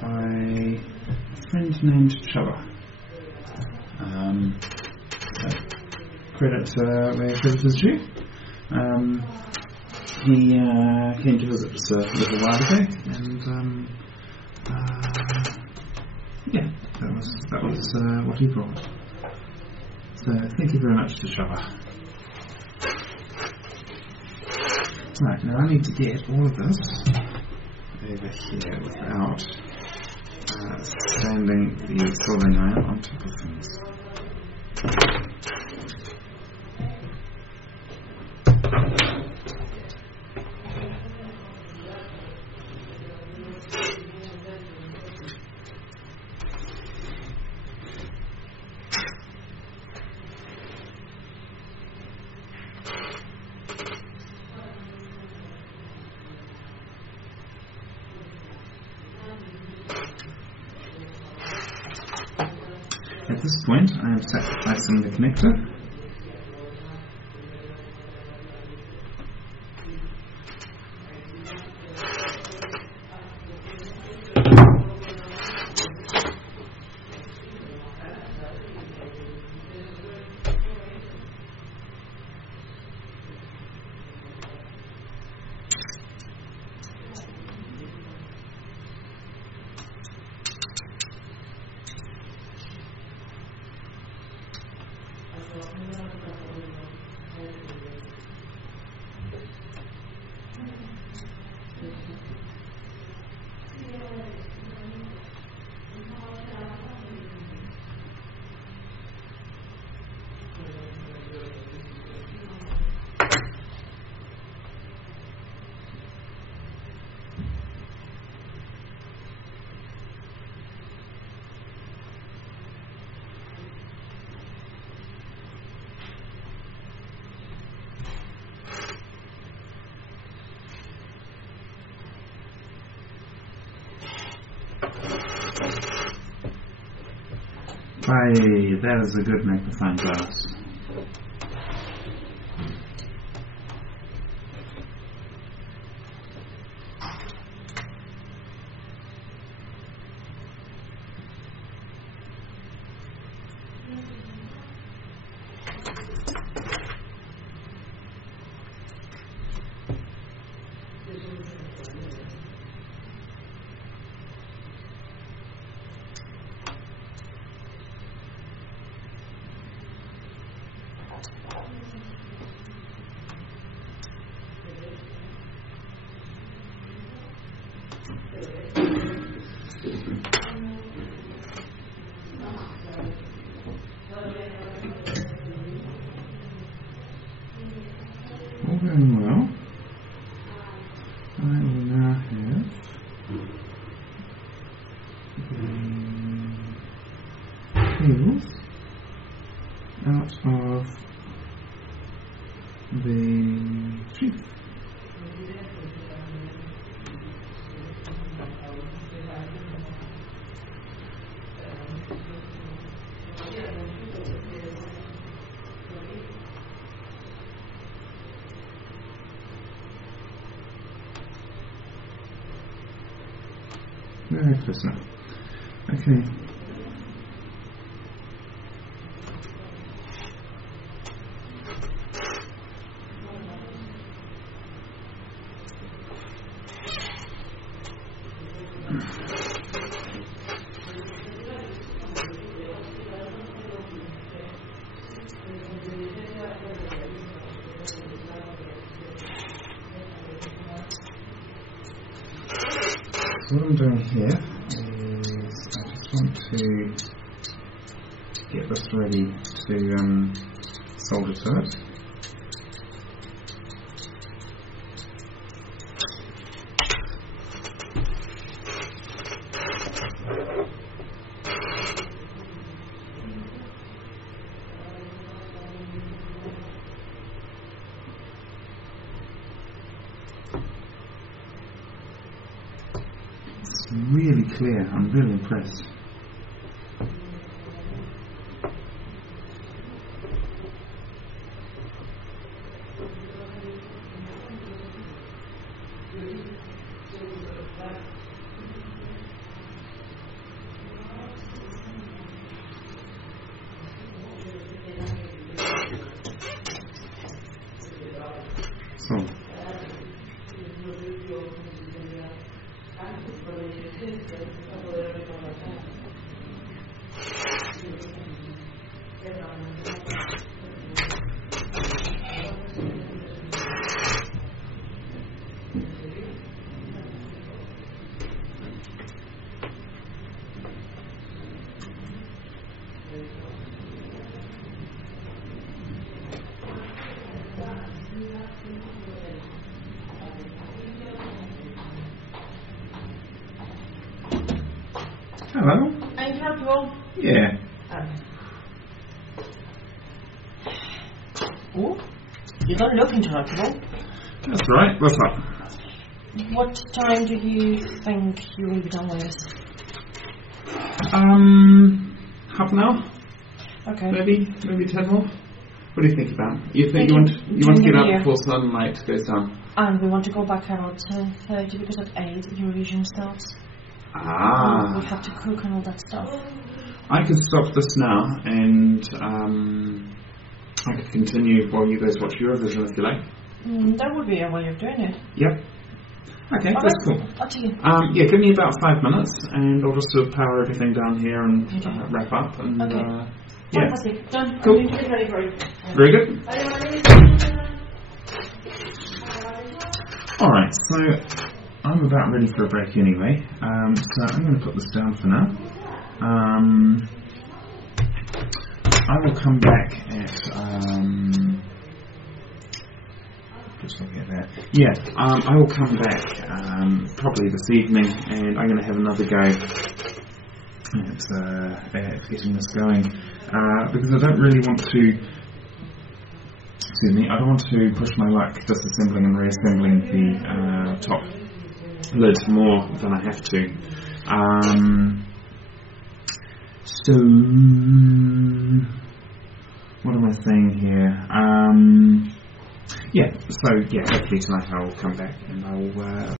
by a friend named Chubba. Credit where credit is due. He came to visit us a little while ago, and yeah, that was what he brought. So thank you very much to Chubba. Right, now I need to get all of this over here without standing the soldering iron on top of things. At this point, I am sacrificing the connector. Hey, that is a good magnifying glass. All going well. I will now have the cables out of the sheath. Very close now. Okay. So what I'm doing here is I just want to get this ready to solder to it. really clear. I'm really impressed. So, hello? Are you comfortable? Yeah. Okay. Oh, you don't look interruptible. That's right. What's up? What time do you think you will be done with this? Half an hour? Okay. Maybe 10 more? What do you think about? You think Thank you want to get up you. before sunlight goes down? And we want to go back around 10:30 because at 8 Eurovision starts. Ah. We have to cook and all that stuff. I can stop this now and I can continue while you guys watch Eurovision if you like. That would be a way of doing it. Yep. Okay, All that's right. cool. Up to you. Yeah, give me about 5 minutes and I'll just sort of power everything down here and wrap up and Okay. yeah. Fantastic. Done. Cool. I'm getting ready for it. Very good. Alright, so I'm about ready for a break anyway. So I'm going to put this down for now. I will come back at just looking at that. Yeah, I will come back probably this evening, and I'm going to have another go at getting this going because I don't really want to. Excuse me, I don't want to push my luck disassembling and reassembling the top lid more than I have to. So, what am I saying here? Hopefully tonight I will come back and I will